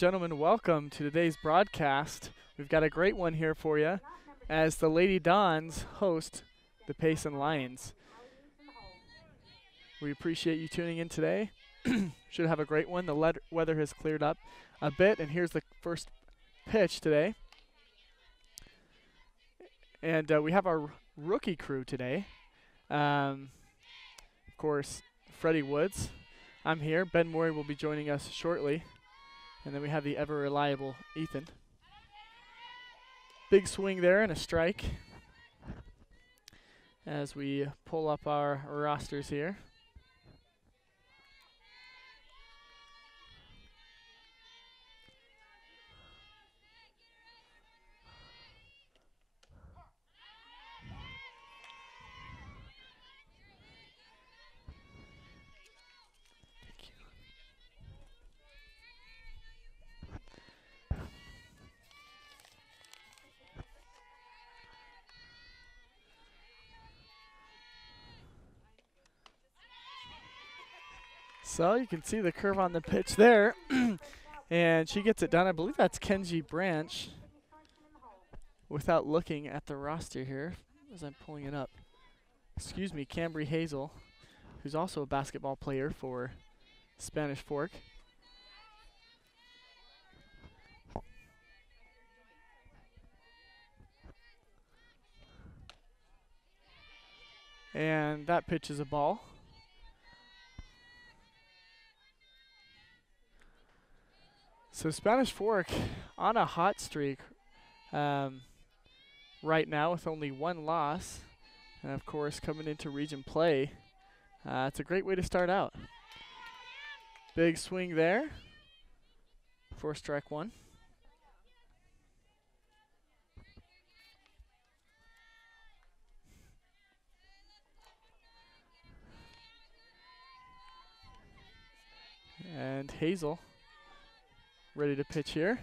gentlemen, welcome to today's broadcast. We've got a great one here for you as the Lady Dons host the Payson Lions. We appreciate you tuning in today. Should have a great one. The weather has cleared up a bit, and here's the first pitch today. And we have our rookie crew today. Of course, Freddie Woods. I'm here. Ben Morey will be joining us shortly. And then we have the ever-reliable Ethan. Big swing there and a strike as we pull up our rosters here. So you can see the curve on the pitch there. And she gets it done. I believe that's Kenji Branch without looking at the roster here as I'm pulling it up. Excuse me, Cambry Hazel, who's also a basketball player for Spanish Fork. And that pitch is a ball. So Spanish Fork on a hot streak right now with only one loss. And of course, coming into region play, it's a great way to start out. Big swing there for strike one. And Hazel ready to pitch here.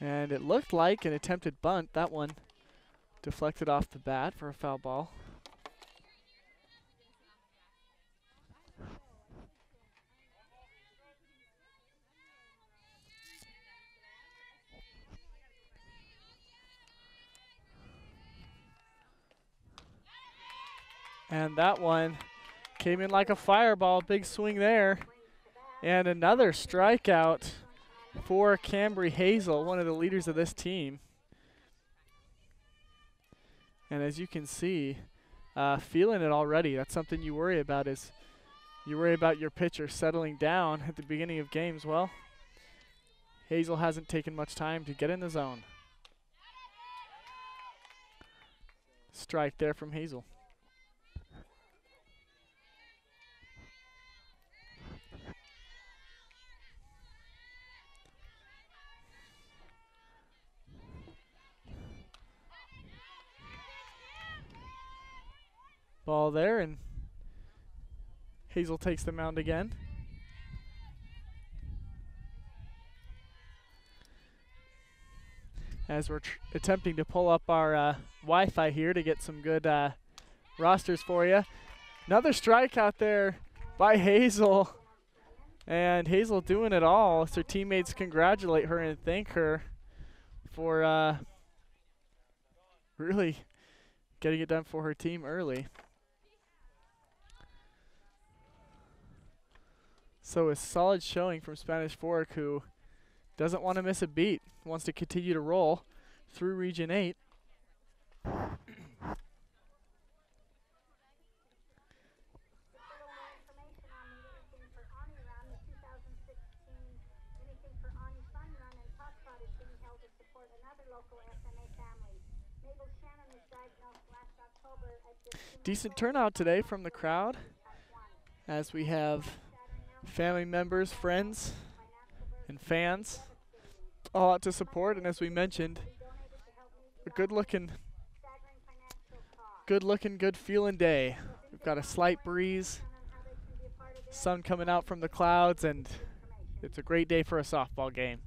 And it looked like an attempted bunt. That one deflected off the bat for a foul ball. And that one came in like a fireball. Big swing there. And another strikeout for Cambry Hazel, one of the leaders of this team. And as you can see, feeling it already. That's something you worry about, is you worry about your pitcher settling down at the beginning of games. Well, Hazel hasn't taken much time to get in the zone. Strike there from Hazel. Ball there, and Hazel takes the mound again. As we're attempting to pull up our Wi-Fi here to get some good rosters for you. Another strikeout there by Hazel. And Hazel doing it all as her teammates congratulate her and thank her for really getting it done for her team early. So a solid showing from Spanish Fork, who doesn't want to miss a beat, wants to continue to roll through Region 8. Decent turnout today from the crowd as we have family members, friends, and fans all out to support. And as we mentioned, a good feeling day. We've got a slight breeze, sun coming out from the clouds, and it's a great day for a softball game.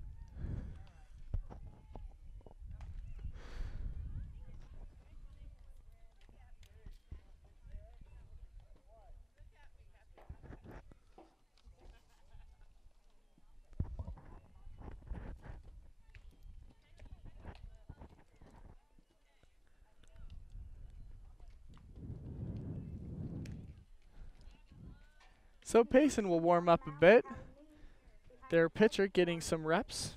So Payson will warm up a bit. Their pitcher getting some reps.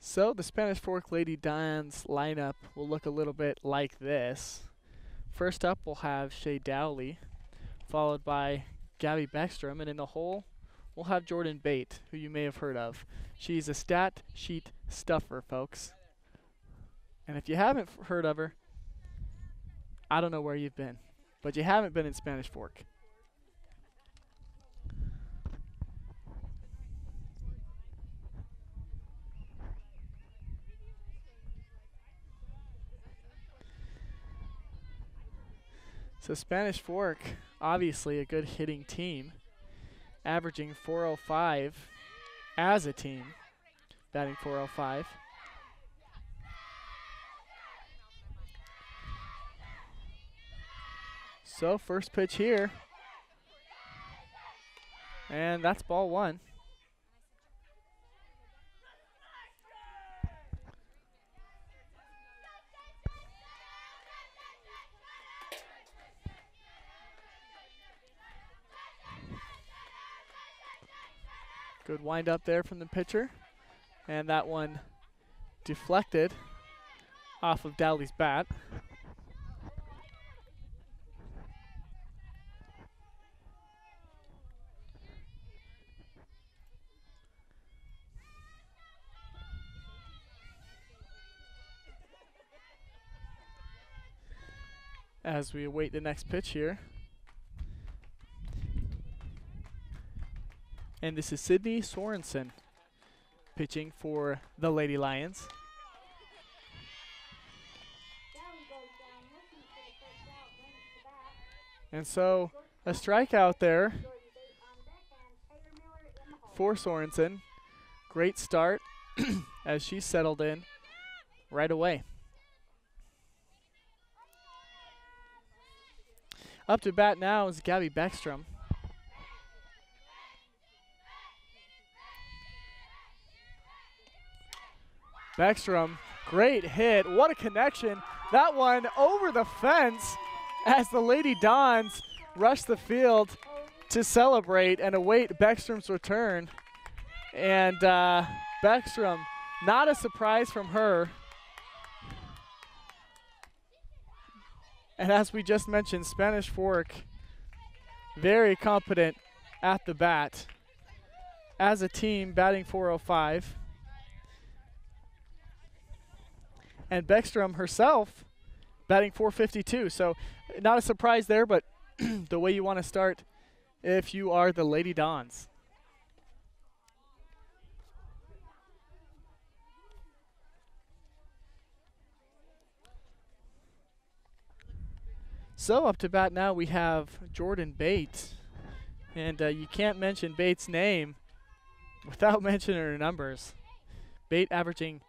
So the Spanish Fork Lady Dons lineup will look a little bit like this. First up, we'll have Shay Dowley, followed by Gabby Beckstrom, and in the hole, we'll have Jordan Bate, who you may have heard of. She's a stat sheet stuffer, folks. And if you haven't heard of her, I don't know where you've been, but you haven't been in Spanish Fork. So Spanish Fork, obviously a good hitting team, averaging 405 as a team, batting 405. So first pitch here, and that's ball one. Good wind up there from the pitcher. And that one deflected off of Dowley's bat. As we await the next pitch here. And this is Sydney Sorensen pitching for the Lady Lions. And so a strikeout there for Sorensen. Great start as she settled in right away. Up to bat now is Gabby Beckstrom. Beckstrom, great hit. What a connection. That one over the fence as the Lady Dons rush the field to celebrate and await Beckstrom's return. And Beckstrom, not a surprise from her. And as we just mentioned, Spanish Fork, very competent at the bat. As a team, batting 405. And Beckstrom herself batting 452. So not a surprise there, but the way you want to start if you are the Lady Dons. So up to bat now we have Jordan Bate. And you can't mention Bate's name without mentioning her numbers. Bate averaging,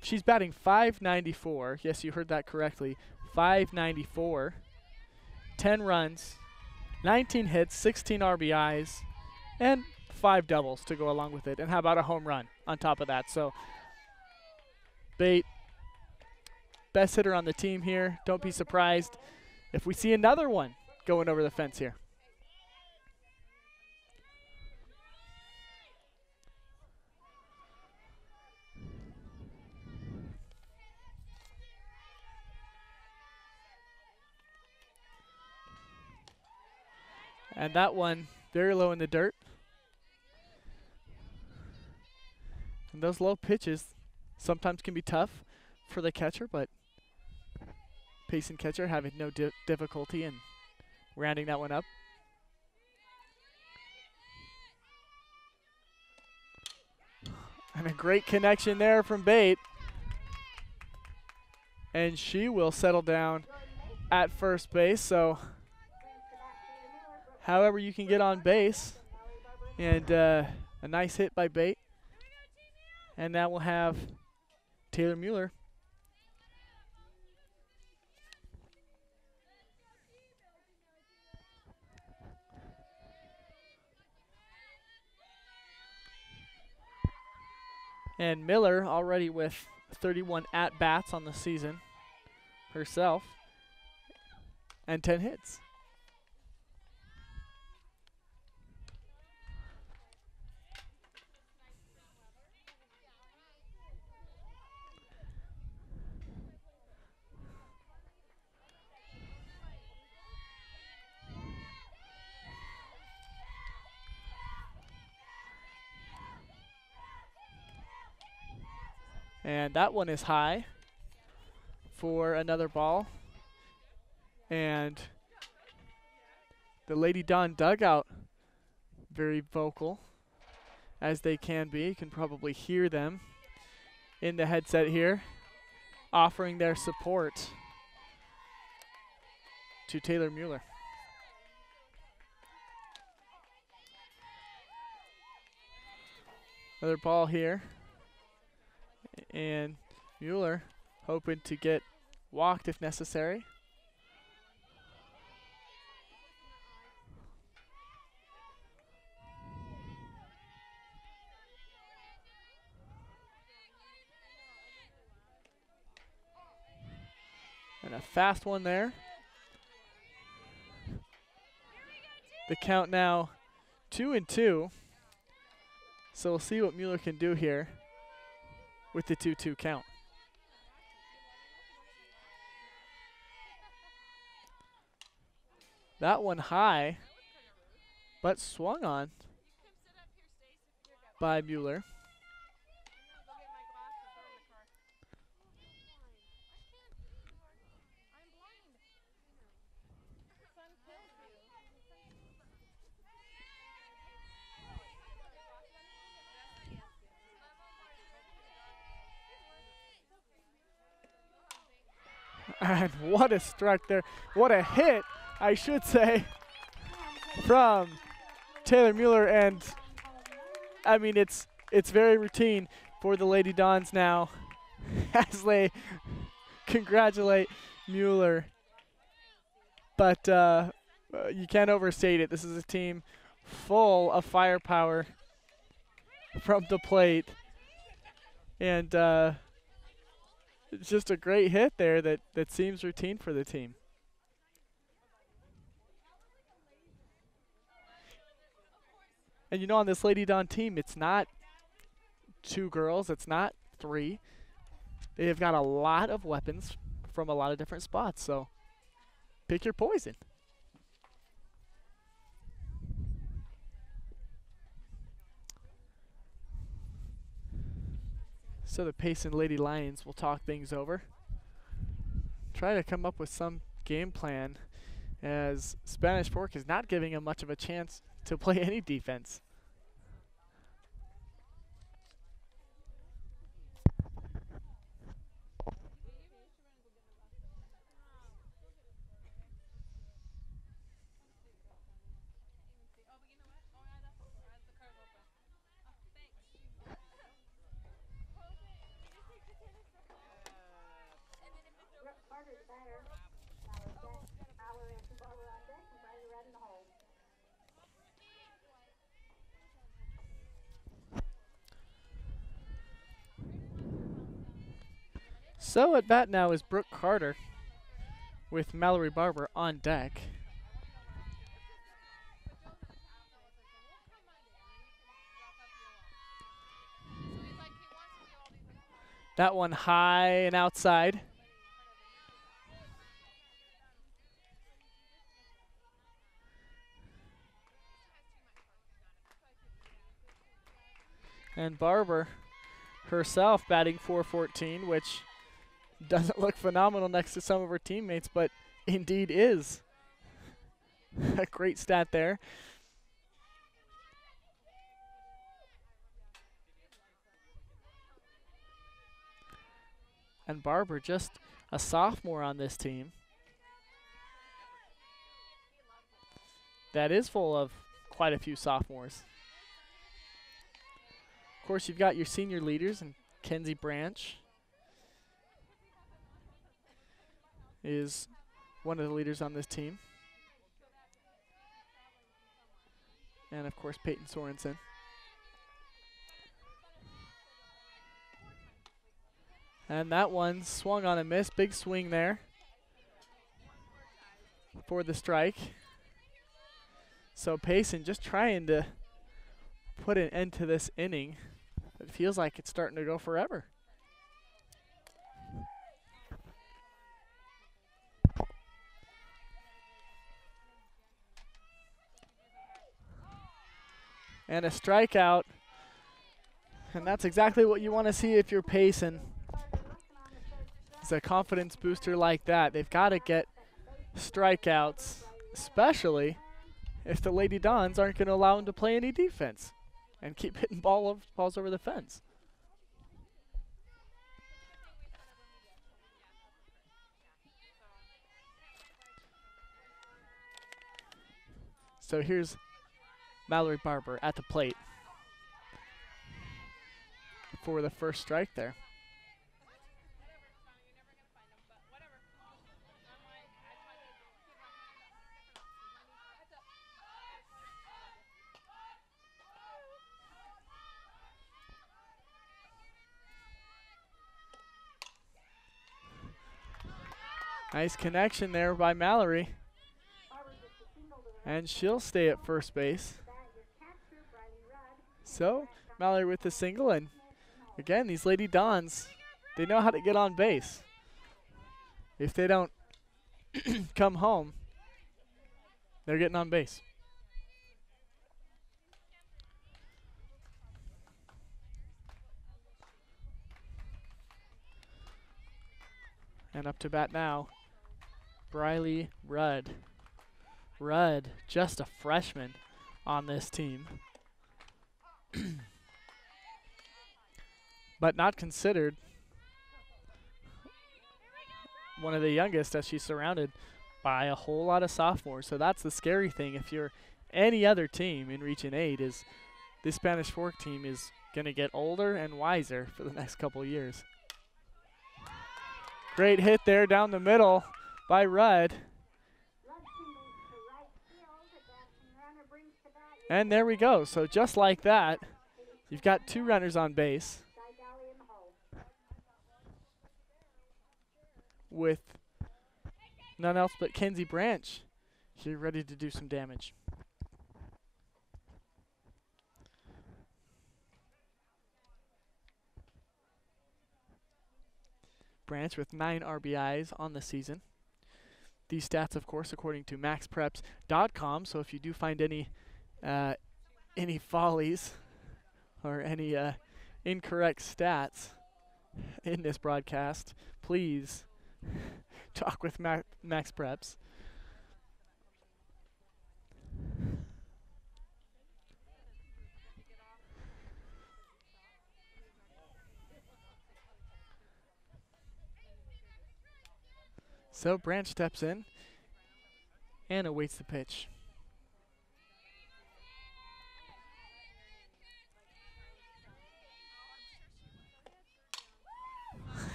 she's batting 594. Yes, you heard that correctly. 594. 10 runs, 19 hits, 16 RBIs, and 5 doubles to go along with it. And how about a home run on top of that? So Bate, best hitter on the team here. Don't be surprised if we see another one going over the fence here. And that one very low in the dirt. And those low pitches sometimes can be tough for the catcher, but Payson catcher having no difficulty in rounding that one up. And a great connection there from Bate. And she will settle down at first base. So however you can get on base. And a nice hit by Bate. And now we'll have Taylor Mueller. And Miller already with 31 at-bats on the season herself and 10 hits. And that one is high for another ball. And the Lady Dawn dugout, very vocal as they can be. You can probably hear them in the headset here, offering their support to Taylor Mueller. Another ball here. And Mueller hoping to get walked if necessary. And a fast one there. The count now 2-2. So we'll see what Mueller can do here with the 2-2 count. That one high, but swung on by Mueller. And what a strike there. What a hit, I should say, from Taylor Mueller. And I mean, it's very routine for the Lady Dons now as they congratulate Mueller. But you can't overstate it. This is a team full of firepower from the plate. And it's just a great hit there that seems routine for the team. And you know, on this Lady Dawn team, it's not 2 girls, it's not 3. They've got a lot of weapons from a lot of different spots, so pick your poison. So the Payson Lady Lions will talk things over. Try to come up with some game plan, as Spanish Fork is not giving them much of a chance to play any defense. So at bat now is Brooke Carter with Mallory Barber on deck. That one high and outside. And Barber herself batting .414, which doesn't look phenomenal next to some of her teammates, but indeed is a great stat there. And Barber, just a sophomore on this team, that is full of quite a few sophomores. Of course, you've got your senior leaders, and Kenzie Branch is one of the leaders on this team. And of course, Peyton Sorensen. And that one swung on a miss. Big swing there for the strike. So Payson just trying to put an end to this inning. It feels like it's starting to go forever. And a strikeout. And that's exactly what you want to see if you're Payson. It's a confidence booster like that. They've got to get strikeouts, especially if the Lady Dons aren't going to allow them to play any defense and keep hitting balls over the fence. So here's Mallory Barber at the plate for the first strike there. Nice connection there by Mallory. And she'll stay at first base. So Mallory with the single, and again, these Lady Dons, they know how to get on base. If they don't come home, they're getting on base. And up to bat now, Briley Rudd. Rudd, just a freshman on this team. But not considered one of the youngest, as she's surrounded by a whole lot of sophomores. So that's the scary thing if you're any other team in Region 8, is this Spanish Fork team is going to get older and wiser for the next couple years. Great hit there down the middle by Rudd. And there we go. So just like that, you've got 2 runners on base with none else but Kenzie Branch here ready to do some damage. Branch with 9 RBIs on the season. These stats, of course, according to maxpreps.com. So if you do find any follies or any incorrect stats in this broadcast, please talk with Max Preps. So Branch steps in and awaits the pitch.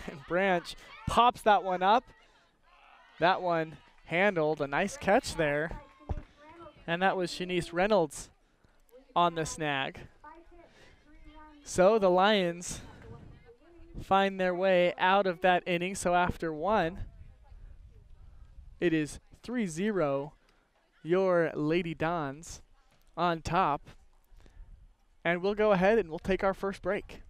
And Branch pops that one up. That one handled. A nice catch there. And that was Shanice Reynolds on the snag. So the Lions find their way out of that inning. So after 1, it is 3-0, your Lady Dons on top. And we'll go ahead and we'll take our first break.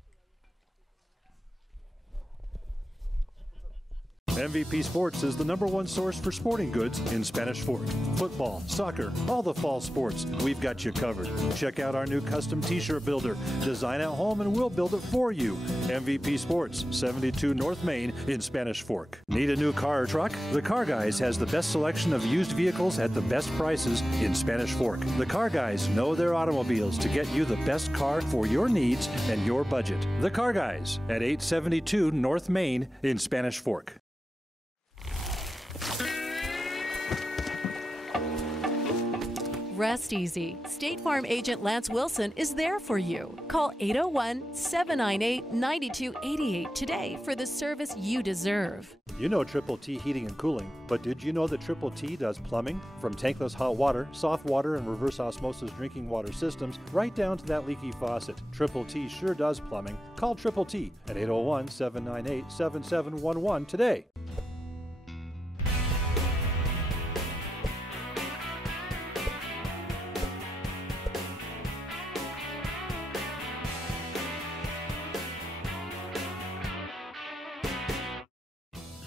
MVP Sports is the #1 source for sporting goods in Spanish Fork. Football, soccer, all the fall sports, we've got you covered. Check out our new custom t-shirt builder. Design at home and we'll build it for you. MVP Sports, 72 North Main in Spanish Fork. Need a new car or truck? The Car Guys has the best selection of used vehicles at the best prices in Spanish Fork. The Car Guys know their automobiles to get you the best car for your needs and your budget. The Car Guys at 872 North Main in Spanish Fork. Rest easy. State Farm agent Lance Wilson is there for you. Call 801-798-9288 today for the service you deserve. You know Triple T Heating and Cooling, but did you know that Triple T does plumbing? From tankless hot water, soft water, and reverse osmosis drinking water systems, right down to that leaky faucet. Triple T sure does plumbing. Call Triple T at 801-798-7711 today.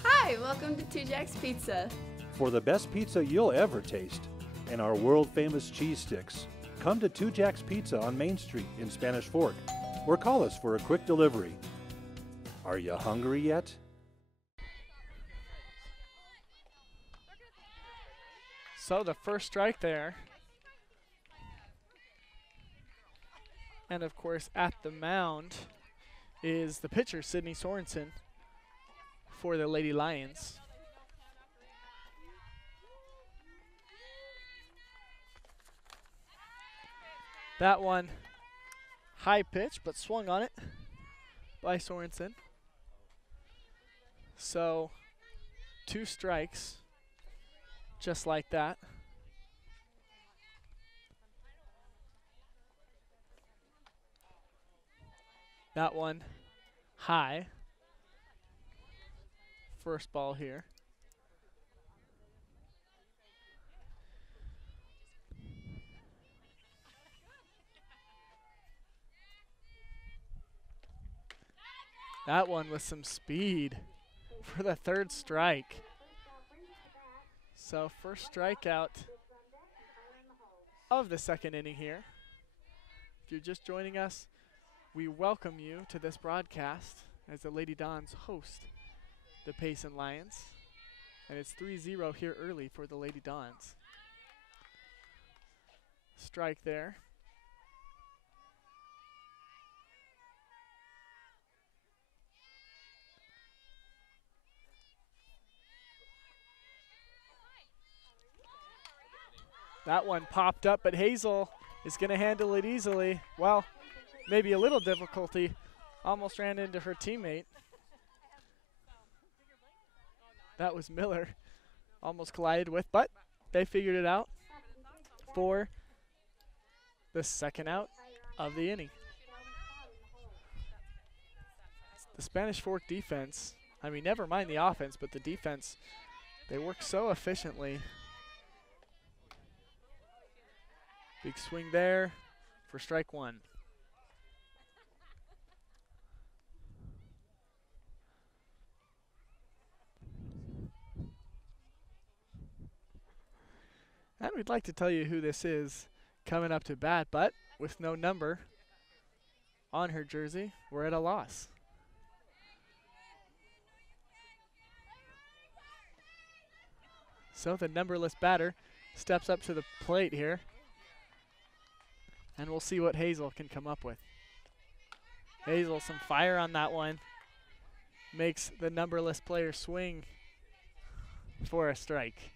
Hi, welcome to Two Jacks Pizza. For the best pizza you'll ever taste and our world-famous cheese sticks, come to Two Jacks Pizza on Main Street in Spanish Fork or call us for a quick delivery. Are you hungry yet? So the first strike there. And of course at the mound is the pitcher, Sydney Sorensen, for the Lady Lions. That one, high pitch, but swung on it by Sorensen. So 2 strikes, just like that. That one, high. First ball here. That one with some speed for the 3rd strike. So first strikeout of the 2nd inning here. If you're just joining us, we welcome you to this broadcast as the Lady Dons host the Payson Lions. And it's 3-0 here early for the Lady Dons. Strike there. That one popped up, but Hazel is going to handle it easily. Well, maybe a little difficulty. Almost ran into her teammate. That was Miller. Almost collided with, but they figured it out for the 2nd out of the inning. The Spanish Fork defense, I mean, never mind the offense, but the defense, they work so efficiently. Big swing there for strike 1. And we'd like to tell you who this is coming up to bat, but with no number on her jersey, we're at a loss. So the numberless batter steps up to the plate here. And we'll see what Hazel can come up with. Hazel, some fire on that one. Makes the numberless player swing for a strike.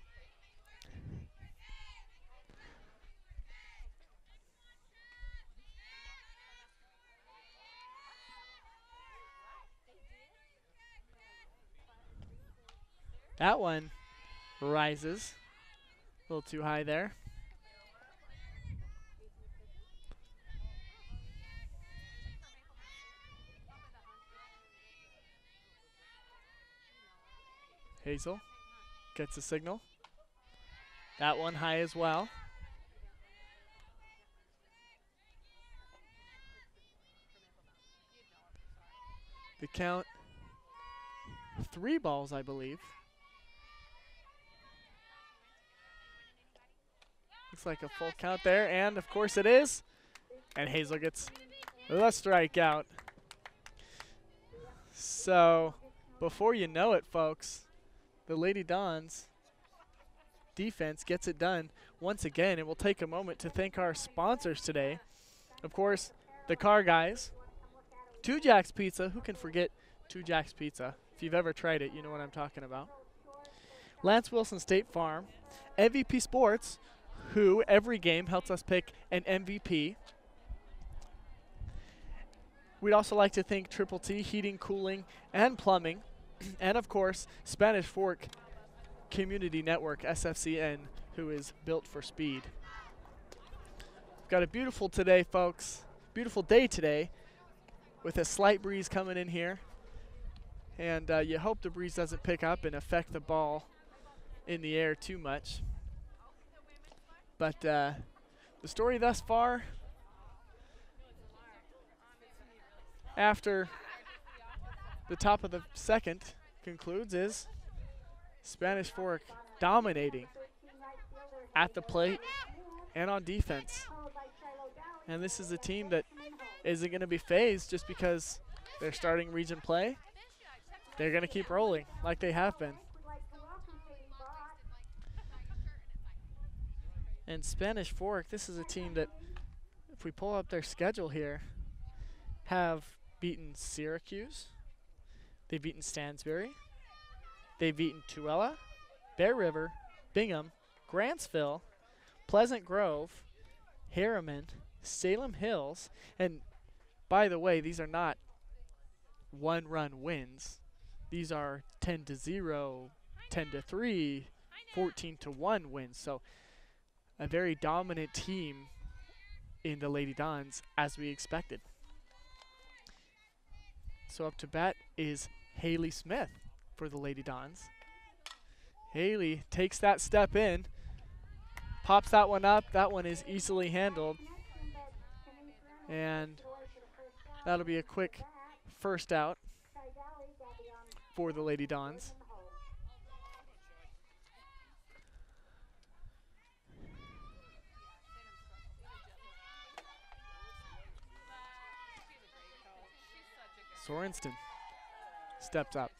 That one rises. A little too high there. Hazel gets a signal. That one high as well. The count, 3 balls, I believe. Looks like a full count there, and of course it is. And Hazel gets the strikeout. So, before you know it, folks, the Lady Dons defense gets it done once again, and we'll take a moment to thank our sponsors today. Of course, the car guys, Two Jacks Pizza. Who can forget Two Jacks Pizza? If you've ever tried it, you know what I'm talking about. Lance Wilson State Farm, MVP Sports, who every game helps us pick an MVP. We'd also like to thank Triple T Heating, Cooling, and Plumbing And of course, Spanish Fork Community Network, SFCN, who is built for speed. We've got a beautiful today, folks. Beautiful day today with a slight breeze coming in here. And you hope the breeze doesn't pick up and affect the ball in the air too much. But the story thus far, after the top of the second concludes, is Spanish Fork dominating at the plate and on defense. And this is a team that isn't going to be phased just because they're starting region play. They're going to keep rolling like they have been. And Spanish Fork, this is a team that, if we pull up their schedule here, have beaten Syracuse, they've beaten Stansbury, they've beaten Tooele, Bear River, Bingham, Grantsville, Pleasant Grove, Harriman, Salem Hills, and by the way, these are not one-run wins. These are 10-0, 10-3, 14-1 wins. So a very dominant team in the Lady Dons, as we expected. So up to bat is Haley Smith for the Lady Dons. Haley takes that step in, pops that one up. That one is easily handled. And that'll be a quick first out for the Lady Dons. Sorensen steps up.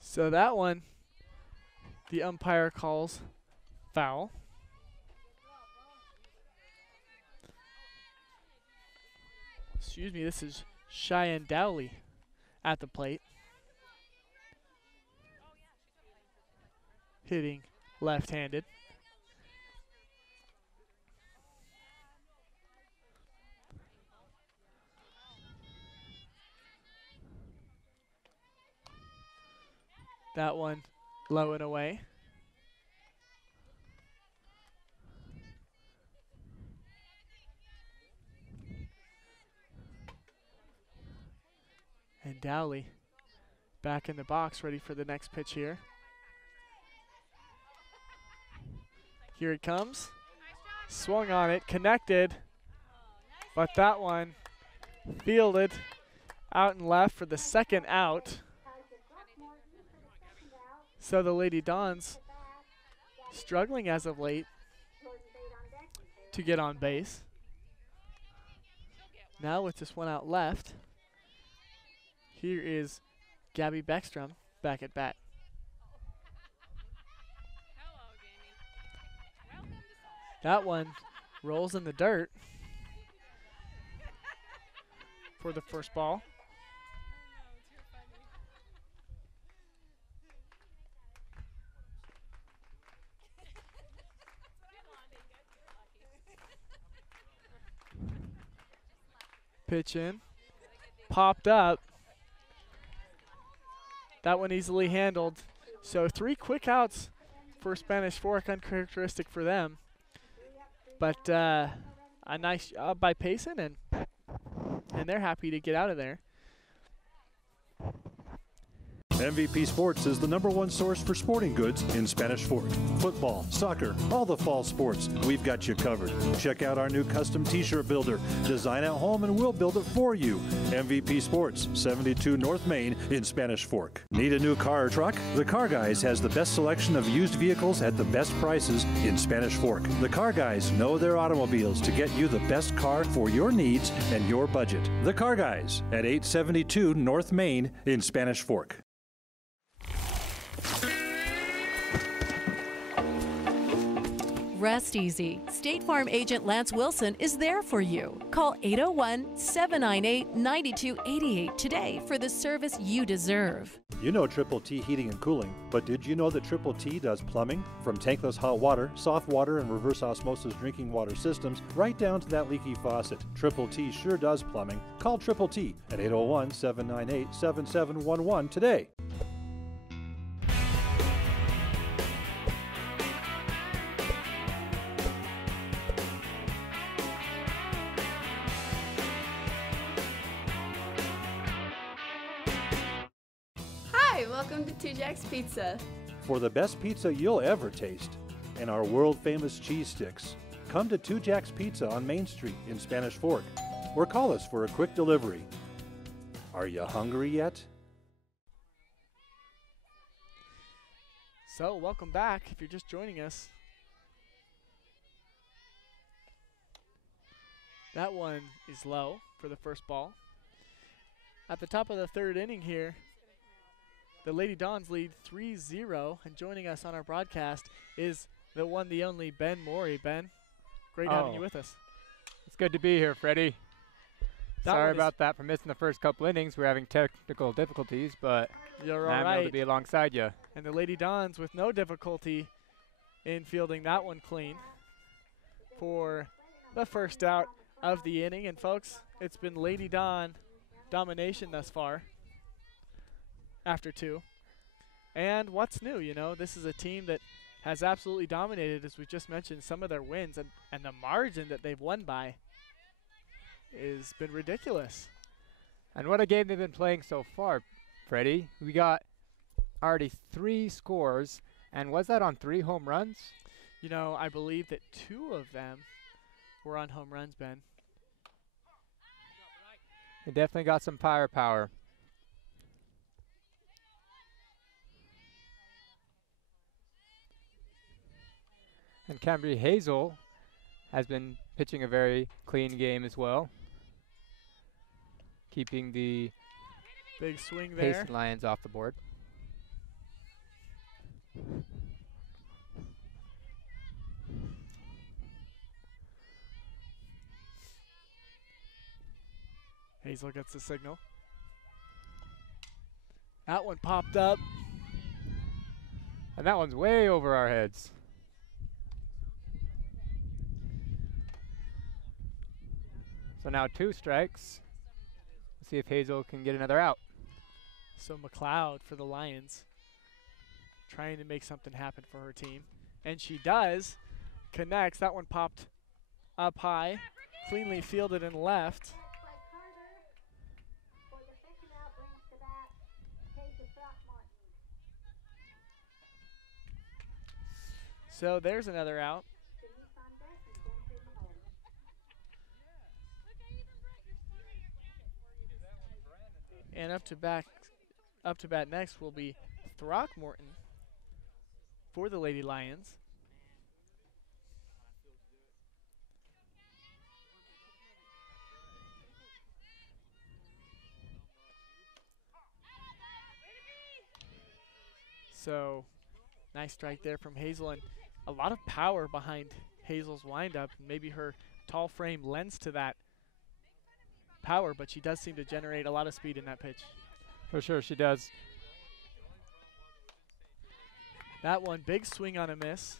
So that one, the umpire calls foul. Excuse me, this is Cheyenne Dowley at the plate. Hitting left-handed. That one low and away. And Dowley back in the box, ready for the next pitch here. Here it comes. Swung on it, connected. But that one fielded out and left for the second out. So the Lady Dons struggling as of late to get on base. Now with just one out left, here is Gabby Beckstrom back at bat. That one rolls in the dirt for the first ball. Pitch in, popped up. That one easily handled. So 3 quick outs for Spanish Fork, uncharacteristic for them. But a nice job by Payson, and they're happy to get out of there. MVP Sports is the #1 source for sporting goods in Spanish Fork. Football, soccer, all the fall sports, we've got you covered. Check out our new custom t-shirt builder. Design at home and we'll build it for you. MVP Sports, 72 North Main in Spanish Fork. Need a new car or truck? The Car Guys has the best selection of used vehicles at the best prices in Spanish Fork. The Car Guys know their automobiles to get you the best car for your needs and your budget. The Car Guys at 872 North Main in Spanish Fork. Rest easy. State Farm agent Lance Wilson is there for you. Call 801-798-9288 today for the service you deserve. You know Triple T Heating and Cooling, but did you know that Triple T does plumbing? From tankless hot water, soft water, and reverse osmosis drinking water systems, right down to that leaky faucet. Triple T sure does plumbing. Call Triple T at 801-798-7711 today. Hi, welcome to Two Jacks Pizza. For the best pizza you'll ever taste and our world-famous cheese sticks, come to Two Jacks Pizza on Main Street in Spanish Fork, or call us for a quick delivery. Are you hungry yet? So, welcome back if you're just joining us. That one is low for the first ball. At the top of the third inning here, the Lady Dons lead 3-0, and joining us on our broadcast is the one, the only Ben Morey. Ben, great having you with us. It's good to be here, Freddie. That Sorry one about that for missing the first couple innings. We're having technical difficulties, but You're all I'm able right. to be alongside you. And the Lady Dons with no difficulty in fielding that one clean for the first out of the inning. And folks, it's been Lady Don domination thus far after two. And what's new, you know, this is a team that has absolutely dominated, as we just mentioned, some of their wins, and the margin that they've won by has been ridiculous. And what a game they've been playing so far, Freddie. We got already 3 scores, and was that on 3 home runs? You know, I believe that 2 of them were on home runs, Ben. They definitely got some firepower. And Cambry Hazel has been pitching a very clean game as well, keeping the Big swing there. Payson Lions off the board. Hazel gets the signal. That one popped up. And that one's way over our heads. So now 2 strikes. Let's see if Hazel can get another out. So McLeod for the Lions, trying to make something happen for her team. And she does. Connects. That one popped up high. Cleanly fielded and left. So there's another out. And up to bat next will be Throckmorton for the Lady Lions. So nice strike there from Hazel, and a lot of power behind Hazel's windup. Maybe her tall frame lends to that power, but she does seem to generate a lot of speed in that pitch. For sure she does. That one, big swing on a miss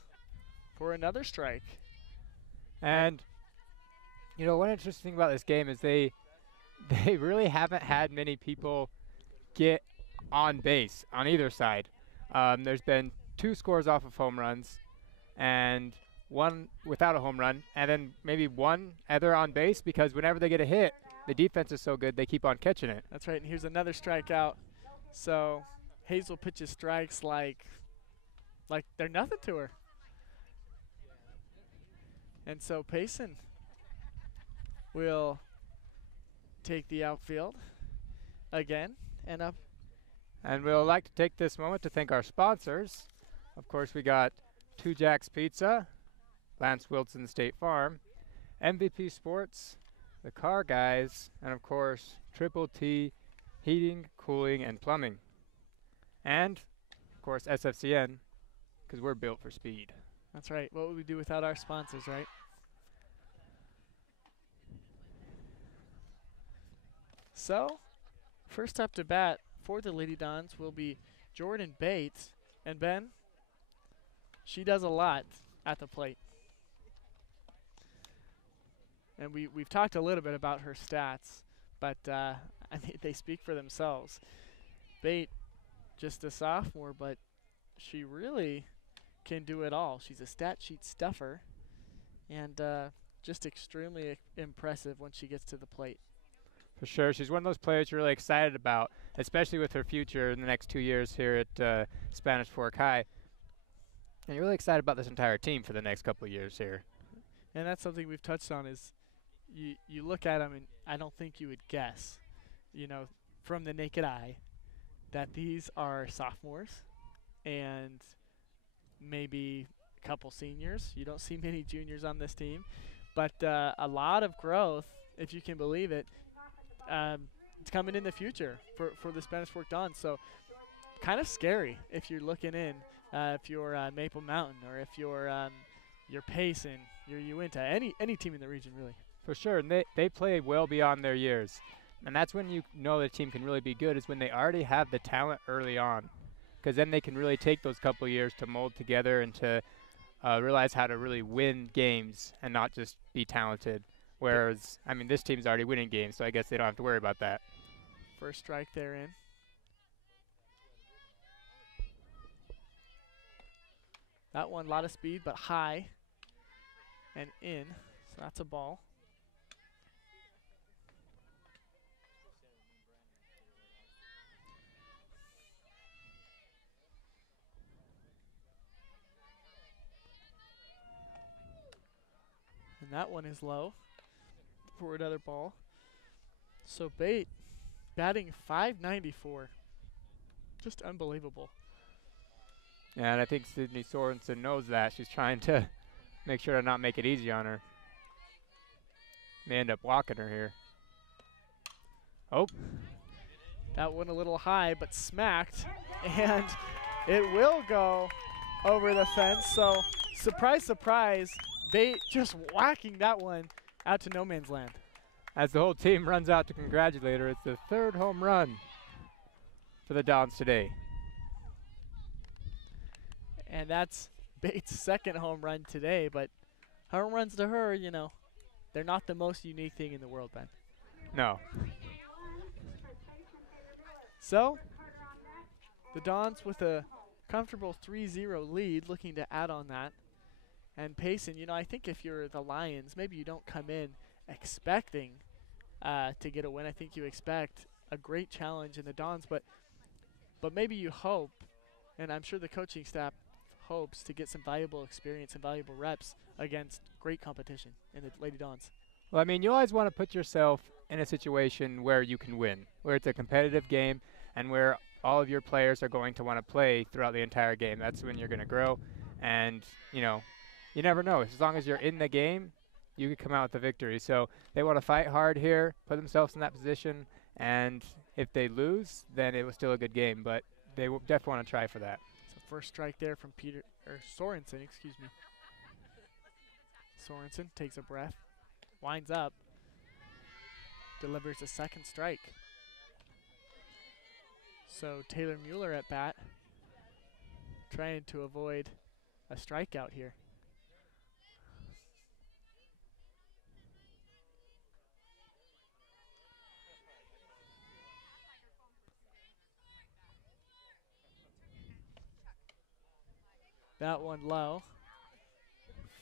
for another strike. And you know, one interesting thing about this game is they really haven't had many people get on base on either side. There's been 2 scores off of home runs and 1 without a home run, and then maybe 1 other on base, because whenever they get a hit, the defense is so good they keep on catching it. That's right, and here's another strikeout. So Hazel pitches strikes like they're nothing to her. And so Payson will take the outfield again and up. And we'll like to take this moment to thank our sponsors. Of course, we got Two Jacks Pizza, Lance Wilson State Farm, MVP Sports, the Car Guys, and of course, Triple T Heating, Cooling, and Plumbing. And, of course, SFCN, because we're built for speed. That's right. What would we do without our sponsors, right? So, first up to bat for the Lady Dons will be Jordan Bates. And Ben, she does a lot at the plate. And we've talked a little bit about her stats, but I mean, they speak for themselves. Bate, just a sophomore, but she really can do it all. She's a stat sheet stuffer, and just extremely impressive when she gets to the plate. For sure. She's one of those players you're really excited about, especially with her future in the next 2 years here at Spanish Fork High. And you're really excited about this entire team for the next couple of years here. And that's something we've touched on is you look at them, and I don't think you would guess, from the naked eye, that these are sophomores and maybe a couple seniors. You don't see many juniors on this team, but a lot of growth, if you can believe it. It's coming in the future for the Spanish Fork Dons. So kind of scary if you're looking in, if you're Maple Mountain or if you're Payson, you're Uinta, any team in the region really. For sure, and they play well beyond their years. And that's when you know the team can really be good, is when they already have the talent early on. Because then they can really take those couple years to mold together and to realize how to really win games and not just be talented. Whereas, I mean, this team's already winning games, so I guess they don't have to worry about that. First strike there in. That one, a lot of speed, but high and in, so that's a ball. And that one is low for another ball. So Bate batting .594. Just unbelievable. Yeah, and I think Sydney Sorensen knows that. She's trying to make sure to not make it easy on her. May end up walking her here. Oh. That one a little high, but smacked. And it will go over the fence. So surprise, surprise. Bate just whacking that one out to no man's land. As the whole team runs out to congratulate her, it's the third home run for the Dons today. And that's Bates' second home run today, but home runs to her, they're not the most unique thing in the world, Ben. No. So, the Dons with a comfortable 3-0 lead, looking to add on that. And Payson, I think if you're the Lions, maybe you don't come in expecting to get a win. I think you expect a great challenge in the Dons, but maybe you hope, and I'm sure the coaching staff hopes, to get some valuable experience and valuable reps against great competition in the Lady Dons. Well, I mean, you always want to put yourself in a situation where you can win, where it's a competitive game and where all of your players are going to want to play throughout the entire game. That's when you're going to grow, and, you never know. As long as you're in the game, you could come out with the victory. So they want to fight hard here, put themselves in that position, and if they lose, then it was still a good game. But they definitely want to try for that. So first strike there from Sorensen, excuse me. Sorensen takes a breath, winds up, delivers a second strike. So Taylor Mueller at bat, trying to avoid a strikeout here. That one low.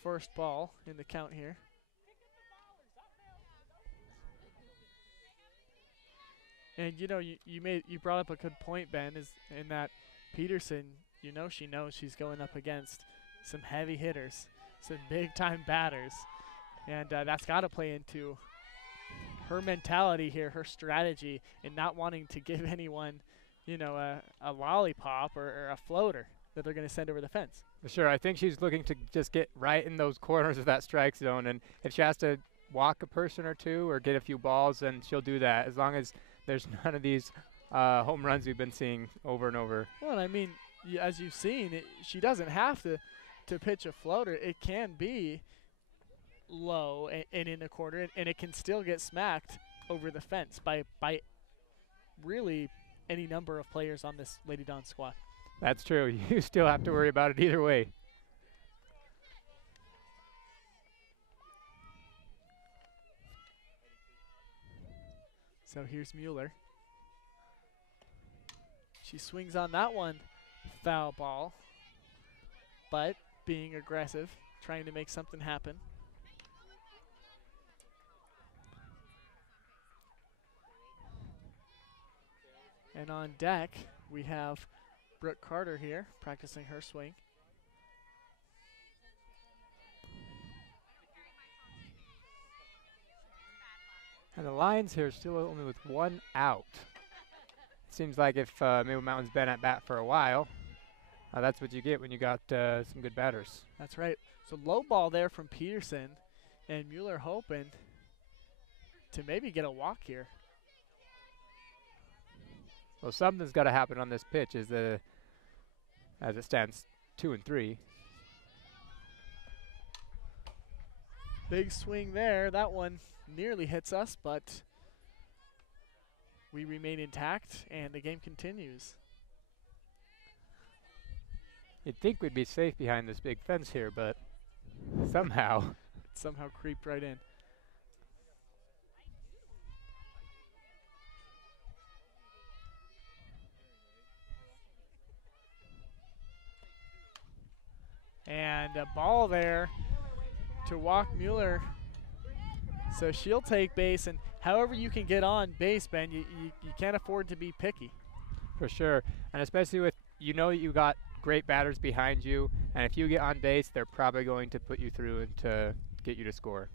First ball in the count here. And you brought up a good point, Ben, is in that Peterson, she knows she's going up against some heavy hitters, some big time batters. And that's got to play into her mentality here, her strategy, and not wanting to give anyone, a lollipop or a floater that they're going to send over the fence. For sure. I think she's looking to just get right in those corners of that strike zone. And if she has to walk a person or two or get a few balls, then she'll do that, as long as there's none of these home runs we've been seeing over and over. Well, I mean, as you've seen, she doesn't have to to pitch a floater, it can be low and in the corner, and it can still get smacked over the fence by really any number of players on this Lady Dawn squad. That's true. You still have to worry about it either way. So here's Mueller. She swings on that one, foul ball, but being aggressive, trying to make something happen. And on deck, we have Brooke Carter here practicing her swing. And the Lions here still only with 1 out. Seems like if Maple Mountain's been at bat for a while, that's what you get when you got some good batters. That's right. So low ball there from Peterson, and Mueller hoping to maybe get a walk here. Well, something's got to happen on this pitch as it stands 2-3. Big swing there. That one nearly hits us, but we remain intact, and the game continues. You'd think we'd be safe behind this big fence here, but somehow. It somehow creeped right in. And a ball there to walk Mueller. So she'll take base, and however you can get on base, Ben, you can't afford to be picky. For sure, and especially with, you got great batters behind you, and if you get on base, they're probably going to put you through and to get you to score.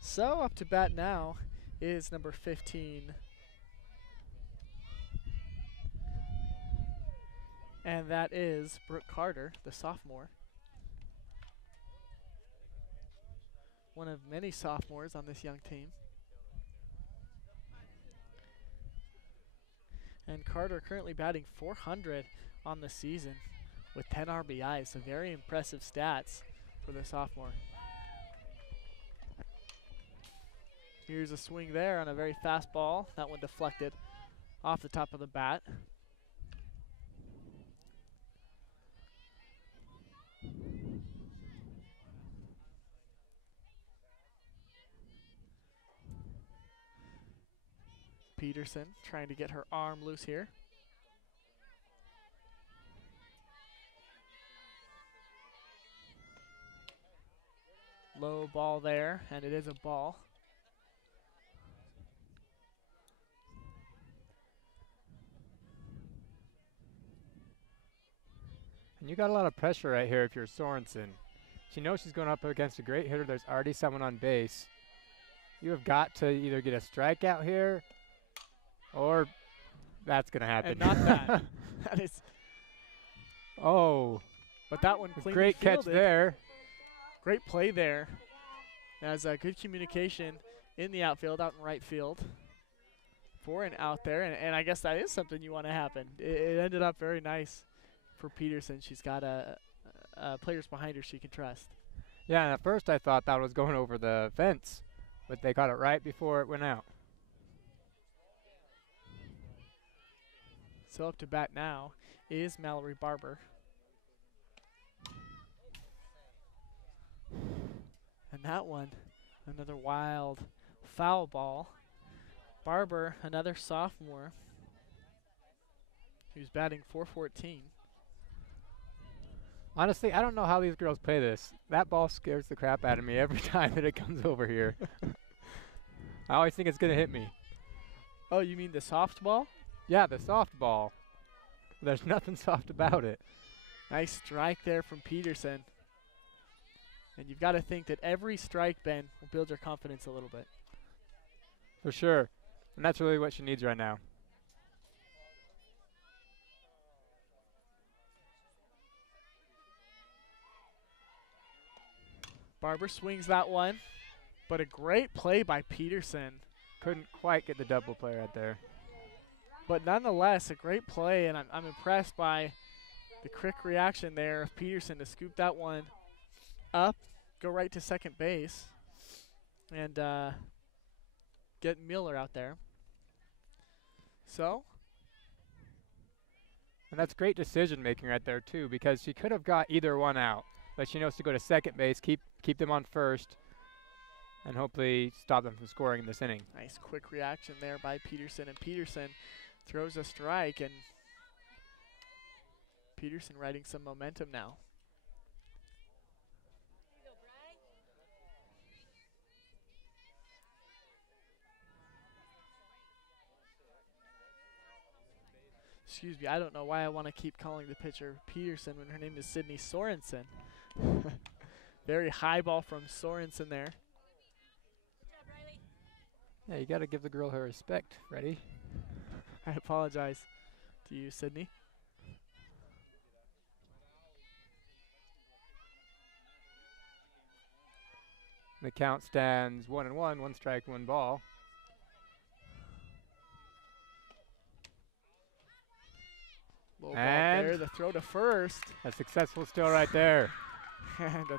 So up to bat now is number 15. And that is Brooke Carter, the sophomore. One of many sophomores on this young team. And Carter currently batting .400 on the season with 10 RBIs, so very impressive stats for the sophomore. Here's a swing there on a very fast ball. That one deflected off the top of the bat. Peterson trying to get her arm loose here. Low ball there, and it is a ball. And you got a lot of pressure right here if you're Sorensen. She knows she's going up against a great hitter. There's already someone on base. You have got to either get a strikeout here, or that's going to happen. And not that. That is. Oh. But that one cleanly great catch fielded. there. Great play there. As good communication in the outfield, out in right field. For an out there, and I guess that is something you want to happen. It ended up very nice for Peterson. She's got players behind her she can trust. Yeah, and at first I thought that was going over the fence, but they got it right before it went out. So up to bat now is Mallory Barber. And that one, another wild foul ball. Barber, another sophomore, who's batting .414. Honestly, I don't know how these girls play this. That ball scares the crap out of me every time that it comes over here. I always think it's going to hit me. Oh, you mean the soft ball? Yeah, the soft ball. There's nothing soft about it. Nice strike there from Peterson. And you've got to think that every strike, Ben, will build your confidence a little bit. For sure. And that's really what she needs right now. Barber swings that one, but a great play by Peterson. Couldn't quite get the double play right there. But nonetheless, a great play, and I'm impressed by The quick reaction there of Peterson to scoop that one up, go right to second base, and get Miller out there. So. And that's great decision making right there too, because she could have got either one out, but she knows to go to second base, keep them on first, and hopefully stop them from scoring in this inning. Nice quick reaction there by Peterson, and Peterson throws a strike, and Peterson riding some momentum now. Excuse me, I don't know why I want to keep calling the pitcher Peterson when her name is Sydney Sorensen. Very high ball from Sorensen there. Yeah, you got to give the girl her respect. Ready? I apologize to you, Sydney. The count stands 1-1, 1 strike, 1 ball. Low ball there, the throw to first. A successful steal right there. And a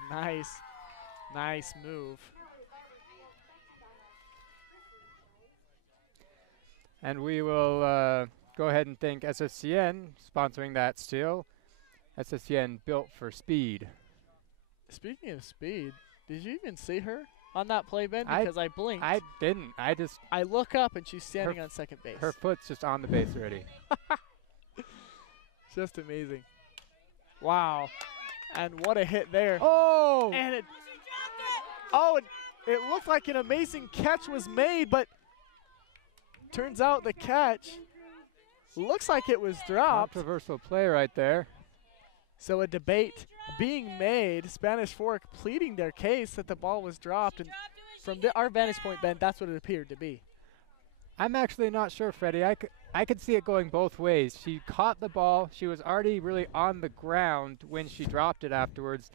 nice move. And we will go ahead and thank SSCN sponsoring that steal. SSCN built for speed. Speaking of speed, did you even see her on that play, Ben? Because I blinked. I didn't. I look up and she's standing on second base. Her foot's just on the base already. Just amazing. Wow. And what a hit there. Oh! And it looked like an amazing catch was made, but turns out the catch looks like it was dropped. Controversial play right there. So a debate being made, Spanish Fork pleading their case that the ball was dropped, and from our vantage point, Ben, that's what it appeared to be. I'm actually not sure, Freddie. I could see it going both ways. She caught the ball. She was already really on the ground when she dropped it afterwards.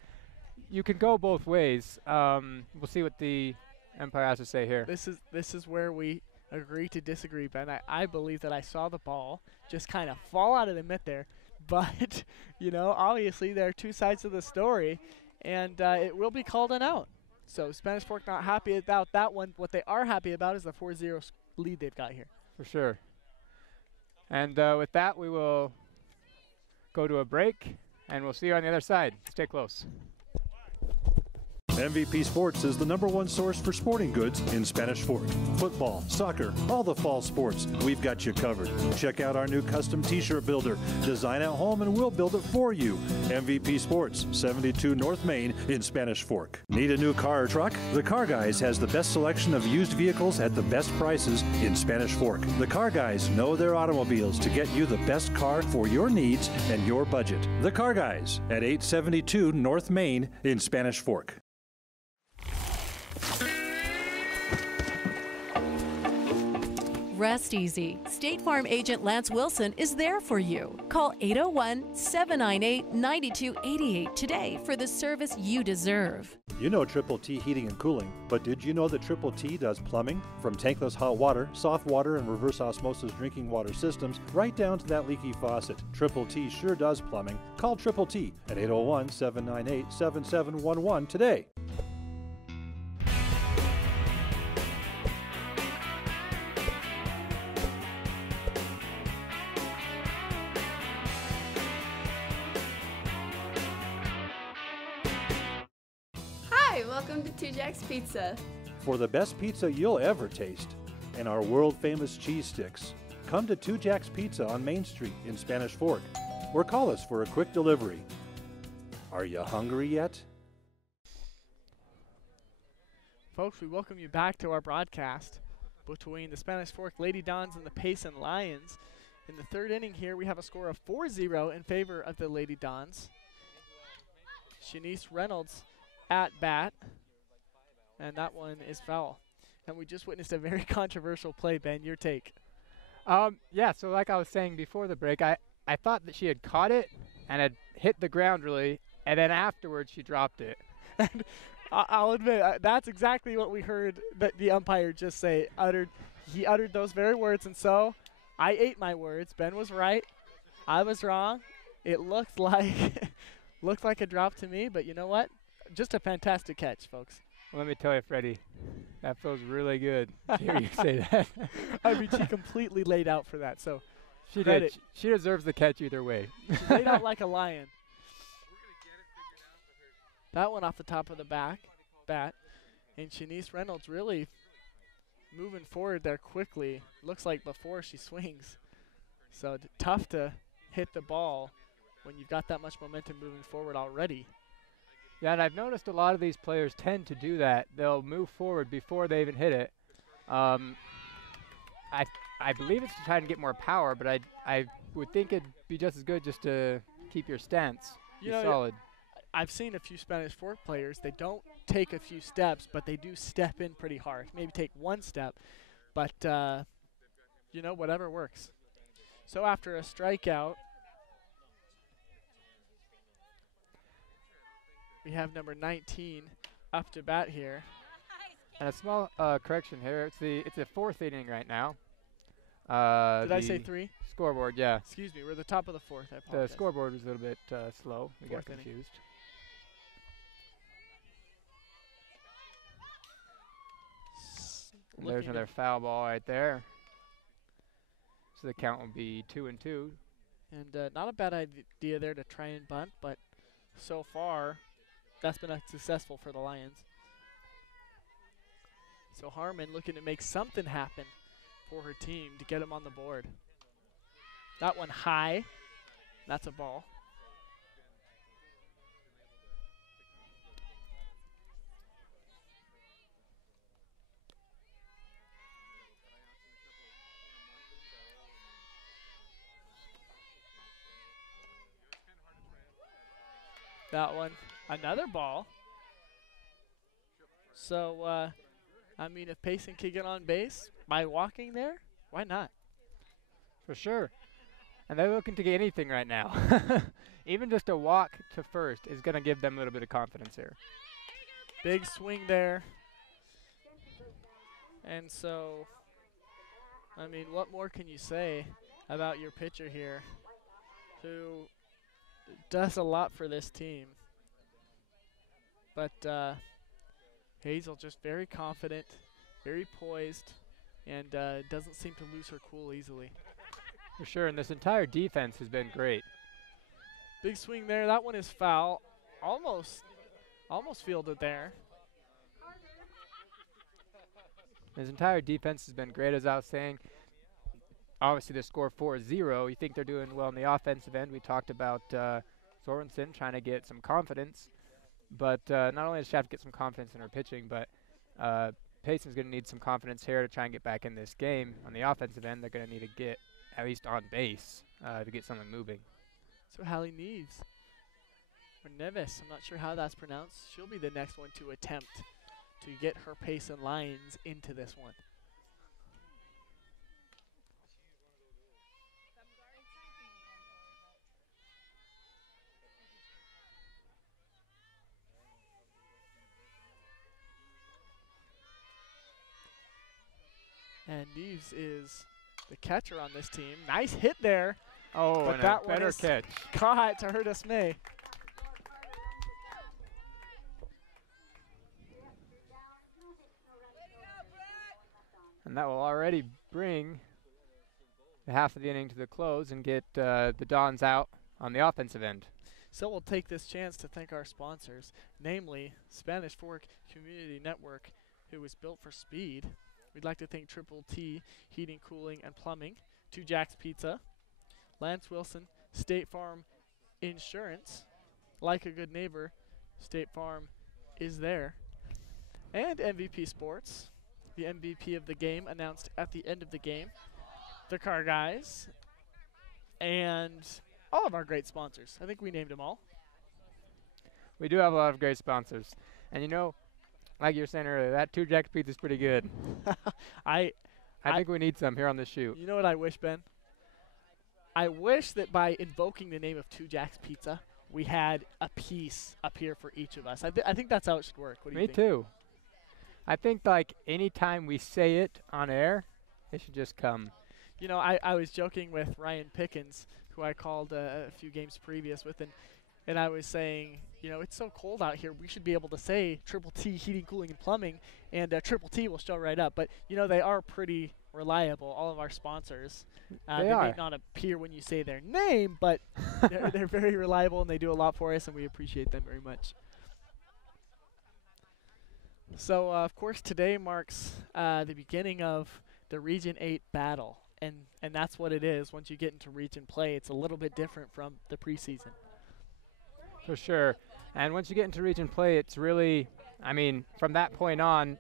You can go both ways. We'll see what the umpire has to say here. This is where we agree to disagree, Ben. I believe that I saw the ball just kind of fall out of the mitt there. But, you know, obviously there are two sides of the story, and it will be called an out. So Spanish Fork not happy about that one. What they are happy about is the 4-0 lead they've got here. For sure. And with that, we will go to a break, and we'll see you on the other side. Stay close. MVP Sports is the #1 source for sporting goods in Spanish Fork. Football, soccer, all the fall sports, we've got you covered. Check out our new custom t-shirt builder. Design at home and we'll build it for you. MVP Sports, 72 North Main in Spanish Fork. Need a new car or truck? The Car Guys has the best selection of used vehicles at the best prices in Spanish Fork. The Car Guys know their automobiles to get you the best car for your needs and your budget. The Car Guys at 872 North Main in Spanish Fork. Rest easy. State Farm agent Lance Wilson is there for you. Call 801-798-9288 today for the service you deserve. You know Triple T Heating and Cooling, but did you know that Triple T does plumbing? From tankless hot water, soft water, and reverse osmosis drinking water systems, right down to that leaky faucet. Triple T sure does plumbing. Call Triple T at 801-798-7711 today. Hi, welcome to Two Jacks Pizza. For the best pizza you'll ever taste and our world-famous cheese sticks, come to Two Jacks Pizza on Main Street in Spanish Fork, or call us for a quick delivery. Are you hungry yet? Folks, we welcome you back to our broadcast between the Spanish Fork Lady Dons and the Payson Lions. In the third inning here, we have a score of 4-0 in favor of the Lady Dons. Shanice Reynolds at bat, and that one is foul. And we just witnessed a very controversial play. Ben, your take. Yeah, so like I was saying before the break, I thought that she had caught it and had hit the ground really, and then afterwards she dropped it. And I'll admit, that's exactly what we heard that the umpire just say. He uttered those very words, and so I ate my words. Ben was right. I was wrong. It looked like looked like a drop to me, but you know what? Just a fantastic catch, folks. Well, let me tell you, Freddie, that feels really good to hear you say that. I mean, she completely laid out for that. So She credit. did. She deserves the catch either way. She laid out like a lion. That one off the top of the bat. And Shanice Reynolds really moving forward there quickly. Looks like before she swings. So tough to hit the ball when you've got that much momentum moving forward already. Yeah, and I've noticed a lot of these players tend to do that. They'll move forward before they even hit it. I believe it's to try and get more power, but I would think it'd be just as good just to keep your stance, You be know, solid. I've seen a few Spanish Fork players. They don't take a few steps, but they do step in pretty hard. Maybe take one step, but you know, whatever works. So after a strikeout, we have number 19 up to bat here. And a small correction here. It's the fourth inning right now. Did I say 3? Scoreboard, yeah. Excuse me, we're the top of the 4th. I The apologize. scoreboard was a little bit slow. We got Fourth inning. confused. And there's Looking another foul ball right there. So the count will be 2-2. And not a bad idea there to try and bunt, but so far that's been unsuccessful for the Lions. So Harmon looking to make something happen for her team to get them on the board. That one high. That's a ball. That one, another ball. So, I mean, if Payson can get on base by walking there, why not? For sure. And they're looking to get anything right now. Even just a walk to first is going to give them a little bit of confidence here. Big swing there. And so, I mean, what more can you say about your pitcher here who does a lot for this team? But Hazel just very confident, very poised, and doesn't seem to lose her cool easily. For sure, and this entire defense has been great. Big swing there. That one is foul. Almost fielded there. His entire defense has been great, as I was saying. Obviously, the score 4-0. You think they're doing well in the offensive end. We talked about Sorensen trying to get some confidence. But not only does she have to get some confidence in her pitching, but Payson's going to need some confidence here to try and get back in this game. On the offensive end, they're going to need to get at least on base to get something moving. So Hallie Neves, or Neves, I'm not sure how that's pronounced. She'll be the next one to attempt to get her Payson Lions into this one. And Neves is the catcher on this team. Nice hit there. Oh, But and that a one better is catch. Caught to her dismay. And that will already bring the half of the inning to the close and get the Dons out on the offensive end. So we'll take this chance to thank our sponsors, namely Spanish Fork Community Network, who was built for speed. We'd like to thank Triple T Heating, Cooling, and Plumbing, 2 Jack's Pizza, Lance Wilson, State Farm Insurance, like a good neighbor, State Farm is there, and MVP Sports, the MVP of the game announced at the end of the game, the Car Guys, and all of our great sponsors. I think we named them all. We do have a lot of great sponsors. And you know, like you were saying earlier, that 2 Jack's Pizza is pretty good. I think we need some here on the shoot. You know what I wish, Ben? I wish that by invoking the name of 2 Jack's Pizza, we had a piece up here for each of us. I think that's how it should work. What do you Me think? too. I think like anytime we say it on air, it should just come. You know, I was joking with Ryan Pickens, who I called a few games previous with, and I was saying, you know, it's so cold out here. We should be able to say Triple T Heating, Cooling, and Plumbing, and Triple T will show right up. But, you know, they are pretty reliable, all of our sponsors. They may not appear when you say their name, but they're very reliable, and they do a lot for us, and we appreciate them very much. So, of course, today marks the beginning of the Region 8 battle, and that's what it is. Once you get into region play, it's a little bit different from the preseason. For sure. And once you get into region play, it's really, I mean, from that point on,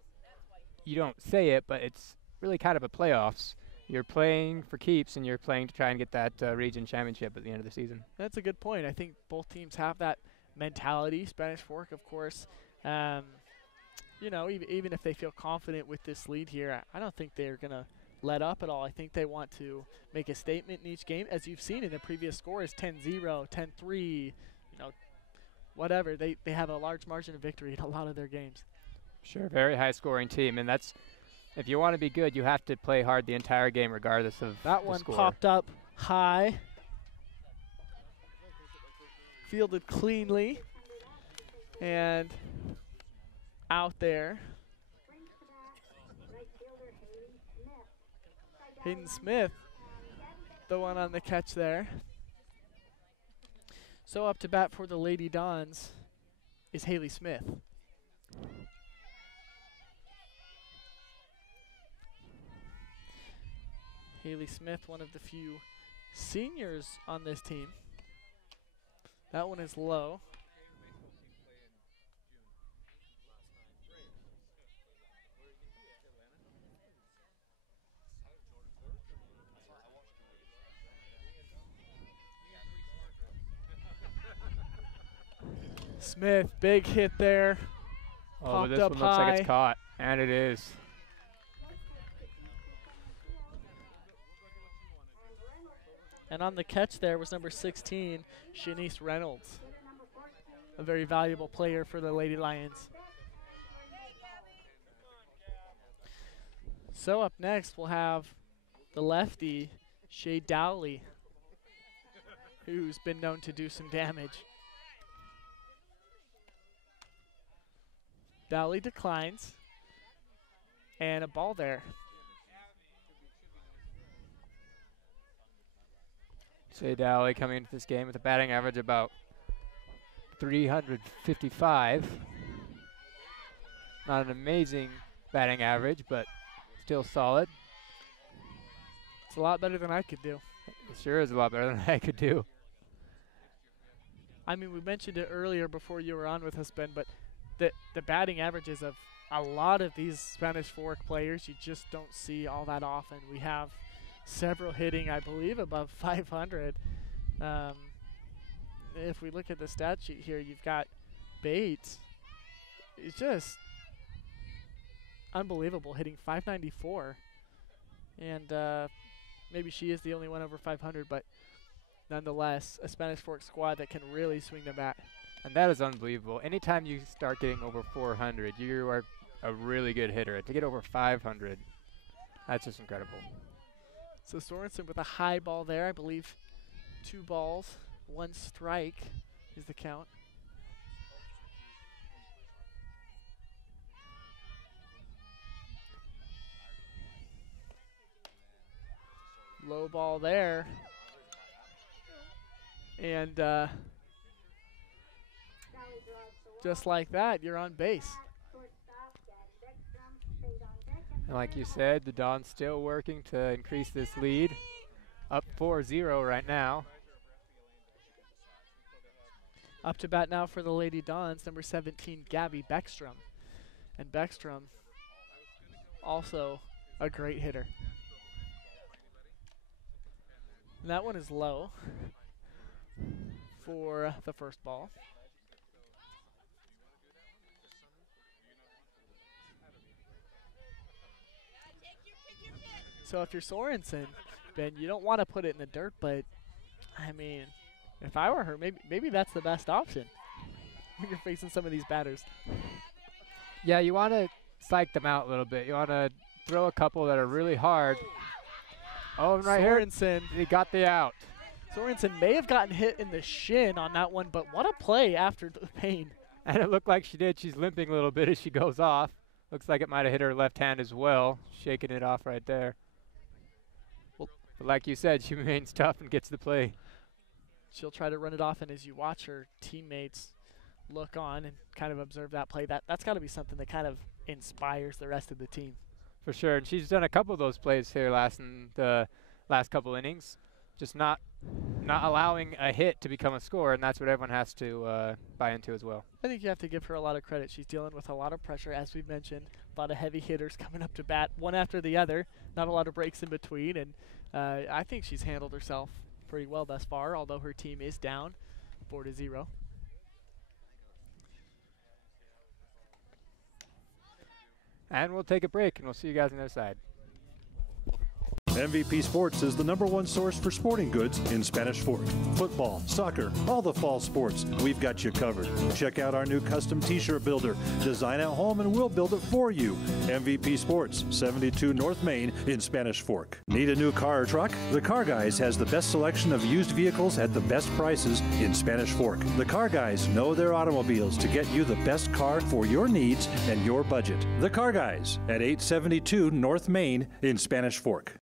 you don't say it, but it's really kind of a playoffs. You're playing for keeps, and you're playing to try and get that region championship at the end of the season. That's a good point. I think both teams have that mentality. Spanish Fork, of course, you know, even if they feel confident with this lead here, I don't think they're going to let up at all. I think they want to make a statement in each game. As you've seen in the previous scores, 10-0, 10-3, you know, whatever. They have a large margin of victory in a lot of their games. Sure, very high-scoring team, and that's, if you want to be good, you have to play hard the entire game regardless of that one score. Popped up high. Fielded cleanly. And out there. Hayden Smith, the one on the catch there. So up to bat for the Lady Dons is Haley Smith. Haley Smith, one of the few seniors on this team. That one is low. Smith, big hit there. Oh, this one looks like it's caught, and it is. And on the catch there was number 16, Shanice Reynolds, a very valuable player for the Lady Lions. So up next we'll have the lefty, Shay Dowley, who's been known to do some damage. Dowley declines, and a ball there. Shay Dowley coming into this game with a batting average about 355. Not an amazing batting average, but still solid. It's a lot better than I could do. It sure is a lot better than I could do. I mean, we mentioned it earlier before you were on with us, Ben, but the batting averages of a lot of these Spanish Fork players you just don't see all that often. We have several hitting, I believe, above 500. If we look at the stat sheet here, you've got Bates. It's just unbelievable, hitting 594. And maybe she is the only one over 500, but nonetheless, a Spanish Fork squad that can really swing the bat. And that is unbelievable. Anytime you start getting over 400, you are a really good hitter. To get over 500, that's just incredible. So Sorensen with a high ball there. I believe 2 balls, 1 strike is the count. Low ball there. And just like that, you're on base. And like you said, the Dons still working to increase this lead. Up 4-0 right now. Up to bat now for the Lady Dons, number 17, Gabby Beckstrom. And Beckstrom, also a great hitter. And that one is low for the first ball. So if you're Sorensen, Ben, you don't want to put it in the dirt, but I mean, if I were her, maybe that's the best option when you're facing some of these batters. Yeah, you want to psych them out a little bit. You want to throw a couple that are really hard. Oh, and right Sorensen, here, he got the out. Sorensen may have gotten hit in the shin on that one, but what a play after the pain. And it looked like she did. She's limping a little bit as she goes off. Looks like it might have hit her left hand as well, shaking it off right there. Well, but like you said, she remains tough and gets the play. She'll try to run it off, and as you watch her teammates look on and kind of observe that play, that's got to be something that kind of inspires the rest of the team. For sure, and she's done a couple of those plays here in the last couple innings, just not allowing a hit to become a score, and that's what everyone has to buy into as well. I think you have to give her a lot of credit. She's dealing with a lot of pressure, as we've mentioned, a lot of heavy hitters coming up to bat, one after the other, not a lot of breaks in between, and I think she's handled herself pretty well thus far, although her team is down 4-0. And we'll take a break, and we'll see you guys on the other side. MVP Sports is the #1 source for sporting goods in Spanish Fork. Football, soccer, all the fall sports, we've got you covered. Check out our new custom t-shirt builder. Design at home and we'll build it for you. MVP Sports, 72 North Main in Spanish Fork. Need a new car or truck? The Car Guys has the best selection of used vehicles at the best prices in Spanish Fork. The Car Guys know their automobiles to get you the best car for your needs and your budget. The Car Guys at 872 North Main in Spanish Fork.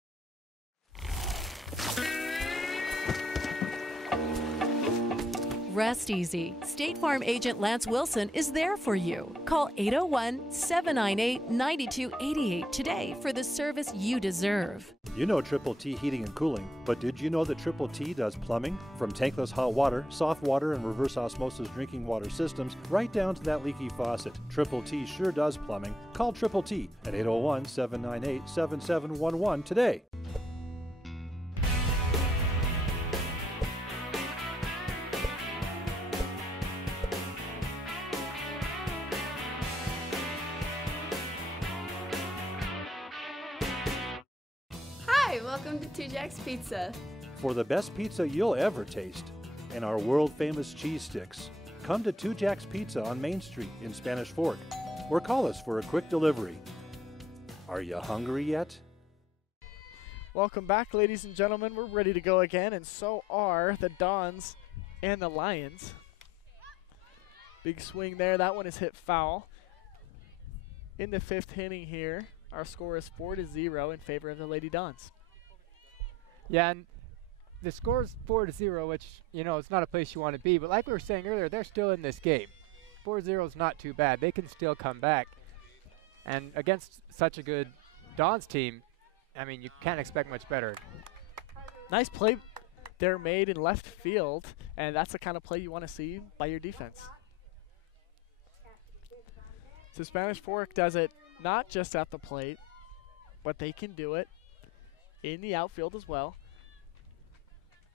Rest easy. State Farm agent Lance Wilson is there for you. Call 801-798-9288 today for the service you deserve. You know Triple T Heating and Cooling, but did you know that Triple T does plumbing? From tankless hot water, soft water, and reverse osmosis drinking water systems, right down to that leaky faucet. Triple T sure does plumbing. Call Triple T at 801-798-7711 today. Hi, welcome to Two Jacks Pizza. For the best pizza you'll ever taste and our world-famous cheese sticks, come to Two Jacks Pizza on Main Street in Spanish Fork, or call us for a quick delivery. Are you hungry yet? Welcome back, ladies and gentlemen. We're ready to go again, and so are the Dons and the Lions. Big swing there. That one is hit foul. In the 5th inning here, our score is 4-0 in favor of the Lady Dons. Yeah, and the score is 4-0, which, you know, it's not a place you want to be. But like we were saying earlier, they're still in this game. 4-0 is not too bad. They can still come back. And against such a good Dons team, I mean, you can't expect much better. Nice play there made in left field, and that's the kind of play you want to see by your defense. So Spanish Fork does it not just at the plate, but they can do it in the outfield as well.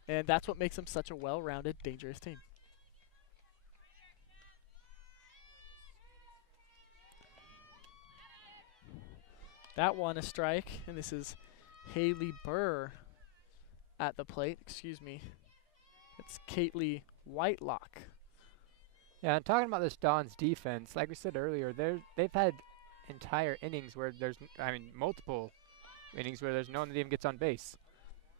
And that's what makes them such a well-rounded, dangerous team. That one a strike, and this is Haley Burr at the plate. Excuse me. It's Caitley Whitelock. Yeah, and talking about this Dons defense, like we said earlier, they've had entire innings where multiple innings where there's no one that even gets on base.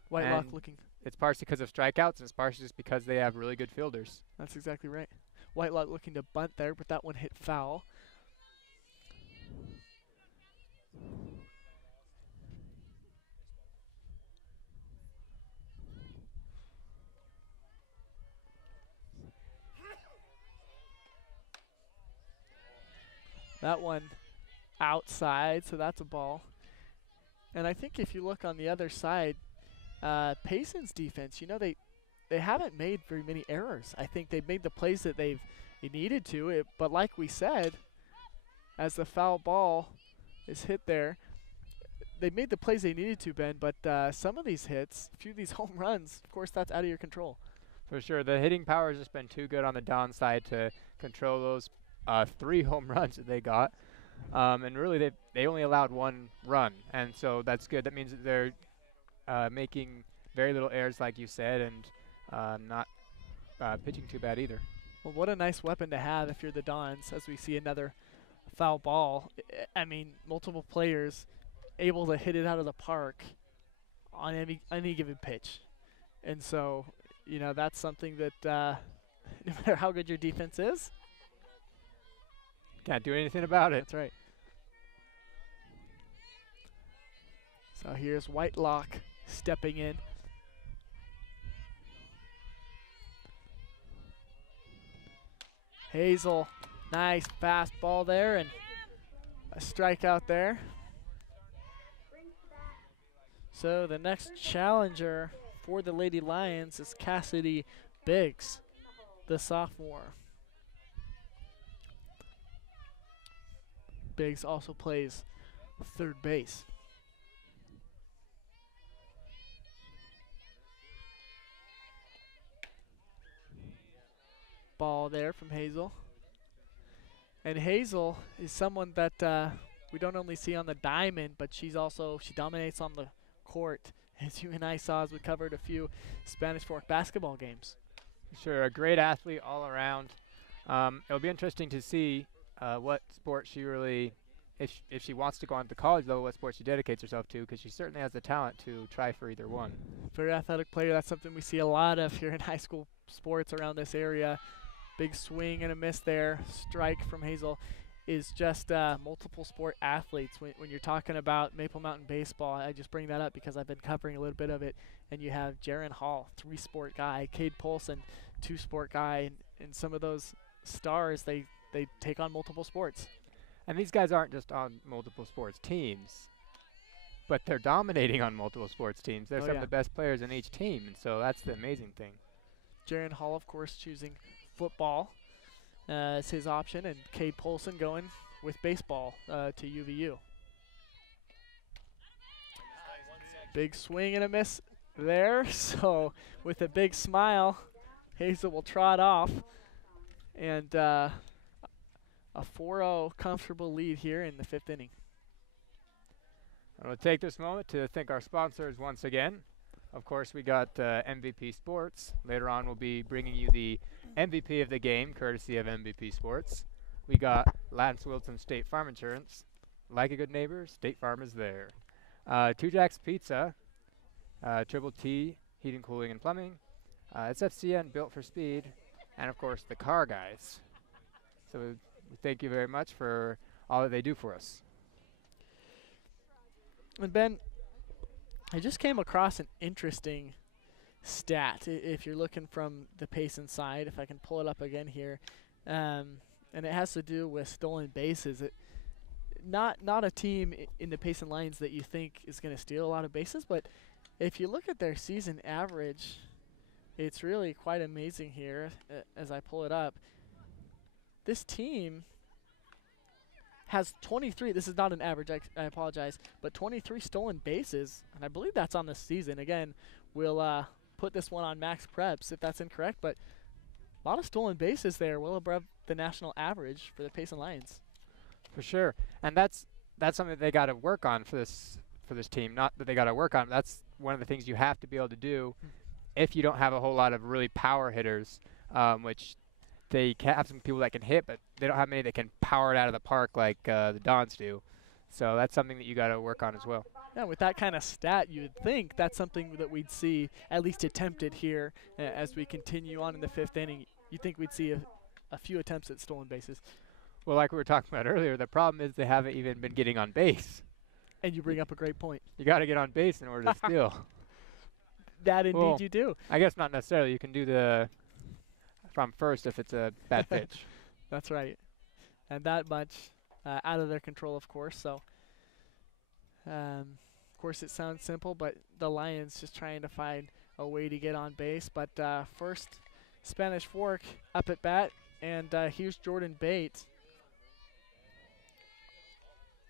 Whitelock And looking. it's partially because of strikeouts, and it's partially just because they have really good fielders. That's exactly right. Whitelock looking to bunt there, but that one hit foul. That one outside, so that's a ball. And I think if you look on the other side, Payson's defense, you know, they haven't made very many errors. I think they've made the plays that they needed to. But like we said, as the foul ball is hit there, they made the plays they needed to, Ben. But some of these hits, a few of these home runs, of course, that's out of your control. For sure. The hitting power has just been too good on the Don side to control those 3 home runs that they got. And really, they only allowed 1 run. And so that's good. That means that they're making very little errors, like you said, and not pitching too bad either. Well, what a nice weapon to have if you're the Dons, as we see another foul ball. I mean, multiple players able to hit it out of the park on any given pitch. And so you know, that's something that no matter how good your defense is, can't do anything about it. that's right. So here's Whitelock stepping in. Hazel, nice fast ball there and a strikeout there. So the next challenger for the Lady Lions is Cassidy Biggs, the sophomore. Biggs also plays third base. Ball there from Hazel. And Hazel is someone that we don't only see on the diamond, but she dominates on the court, as you and I saw as we covered a few Spanish Fork basketball games. Sure, a great athlete all around. It'll be interesting to see what sport she really, if she wants to go on to college level, what sport she dedicates herself to, because she certainly has the talent to try for either one. Very athletic player. That's something we see a lot of here in high school sports around this area. Big swing and a miss there. Strike from Hazel is just multiple sport athletes. When you're talking about Maple Mountain baseball, I just bring that up because I've been covering a little bit of it. And you have Jaron Hall, 3-sport guy, Cade Polson, 2-sport guy, and some of those stars, they take on multiple sports. And these guys aren't just on multiple sports teams, but they're dominating on multiple sports teams. They're some of the best players in each team, and so that's the amazing thing. Jaron Hall, of course, choosing football as his option, and Cade Polson going with baseball to UVU. Big swing and a miss there. So with a big smile, Hazel will trot off, and a 4-0 comfortable lead here in the 5th inning. I will take this moment to thank our sponsors once again. Of course, we got MVP Sports. Later on, we'll be bringing you the MVP of the game, courtesy of MVP Sports. We got Lance Wilson State Farm Insurance. Like a good neighbor, State Farm is there. Two Jacks Pizza, Triple T Heating, Cooling, and Plumbing. SFCN Built for Speed, and of course the Car Guys. So we thank you very much for all that they do for us. And Ben, I just came across an interesting stat. If you're looking from the Payson side, if I can pull it up again here, and it has to do with stolen bases. Not a team in the Payson Lions that you think is going to steal a lot of bases, but if you look at their season average, it's really quite amazing here as I pull it up. This team has 23, this is not an average, I apologize, but 23 stolen bases, and I believe that's on the season. Again, we'll put this one on Max Preps if that's incorrect, but a lot of stolen bases there, well above the national average for the Payson Lions. For sure, and that's something that they got to work on for this team. Not that they got to work on, that's one of the things you have to be able to do if you don't have a whole lot of really power hitters, which they can have some people that can hit, but they don't have many that can power it out of the park like the Dons do. So that's something that you got to work on as well. Yeah, with that kind of stat, you would think that's something that we'd see at least attempted here as we continue on in the 5th inning. You'd think we'd see a few attempts at stolen bases. Well, like we were talking about earlier, the problem is they haven't even been getting on base. And you bring up a great point. You got to get on base in order to steal. That indeed you do. I guess not necessarily. You can do the from first if it's a bad pitch. That's right. And that much out of their control, of course. So, of course, it sounds simple, but the Lions just trying to find a way to get on base. But first, Spanish Fork up at bat, and here's Jordan Bate,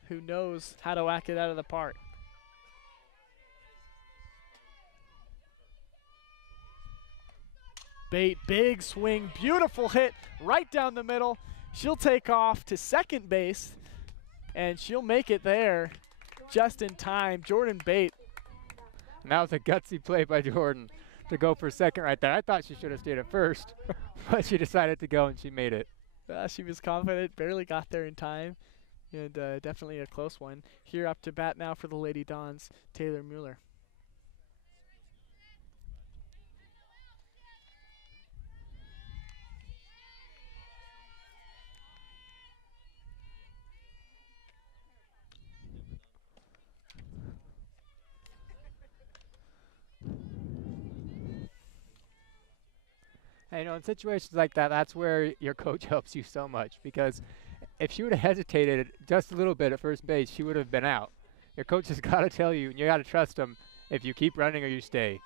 who knows how to whack it out of the park. Bate, big swing, beautiful hit right down the middle. She'll take off to second base, and she'll make it there just in time. Jordan Bate. And that was a gutsy play by Jordan to go for second right there. I thought she should have stayed at first, but she decided to go, and she made it. She was confident, barely got there in time, and definitely a close one. Here up to bat now for the Lady Dons, Taylor Mueller. And, in situations like that, that's where your coach helps you so much, because if she would have hesitated just a little bit at first base, she would have been out. Your coach has got to tell you, and you got to trust him if you keep running or you stay,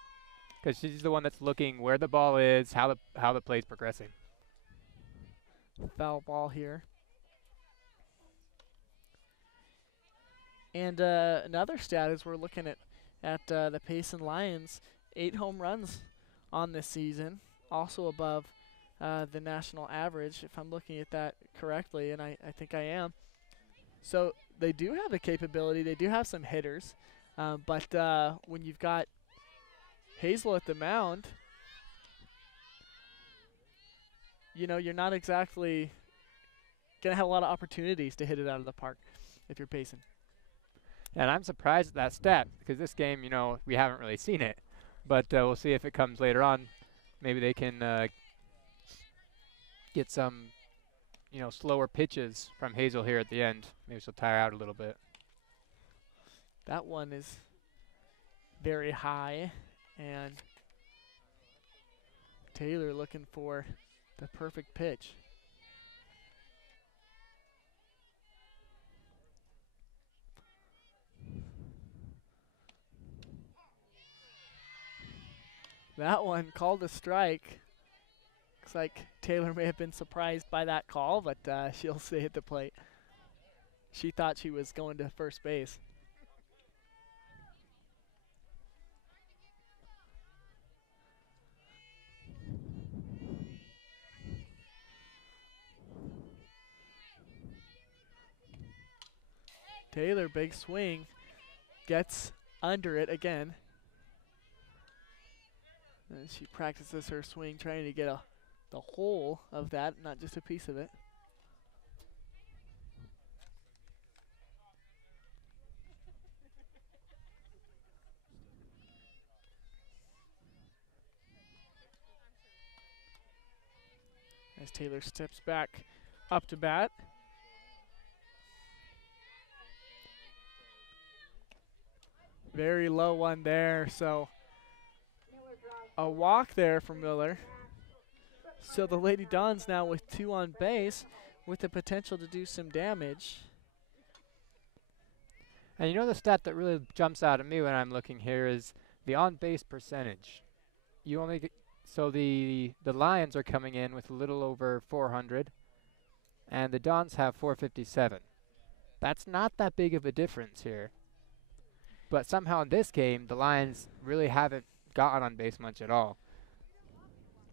because she's the one that's looking where the ball is, how the play's progressing. Foul ball here. And another stat is we're looking at the Payson Lions, 8 home runs on this season, also above the national average, if I'm looking at that correctly, and I think I am. So they do have the capability. They do have some hitters, but when you've got Hazel at the mound, you're not exactly going to have a lot of opportunities to hit it out of the park if you're Payson. And I'm surprised at that stat, because this game, we haven't really seen it. But we'll see if it comes later on. Maybe they can get some, slower pitches from Hazel here at the end. Maybe she'll tire out a little bit. That one is very high, and Taylor looking for the perfect pitch. That one called a strike. Looks like Taylor may have been surprised by that call, but she'll stay at the plate. She thought she was going to first base. Taylor, big swing, gets under it again. And she practices her swing, trying to get the whole of that, not just a piece of it. As Taylor steps back up to bat. Very low one there, so a walk there for Miller. So the Lady Dons now with 2 on base with the potential to do some damage. And the stat that really jumps out at me when I'm looking here is the on-base percentage. So the Lions are coming in with a little over 400, and the Dons have 457. That's not that big of a difference here. But somehow in this game, the Lions really haven't gotten on base much at all.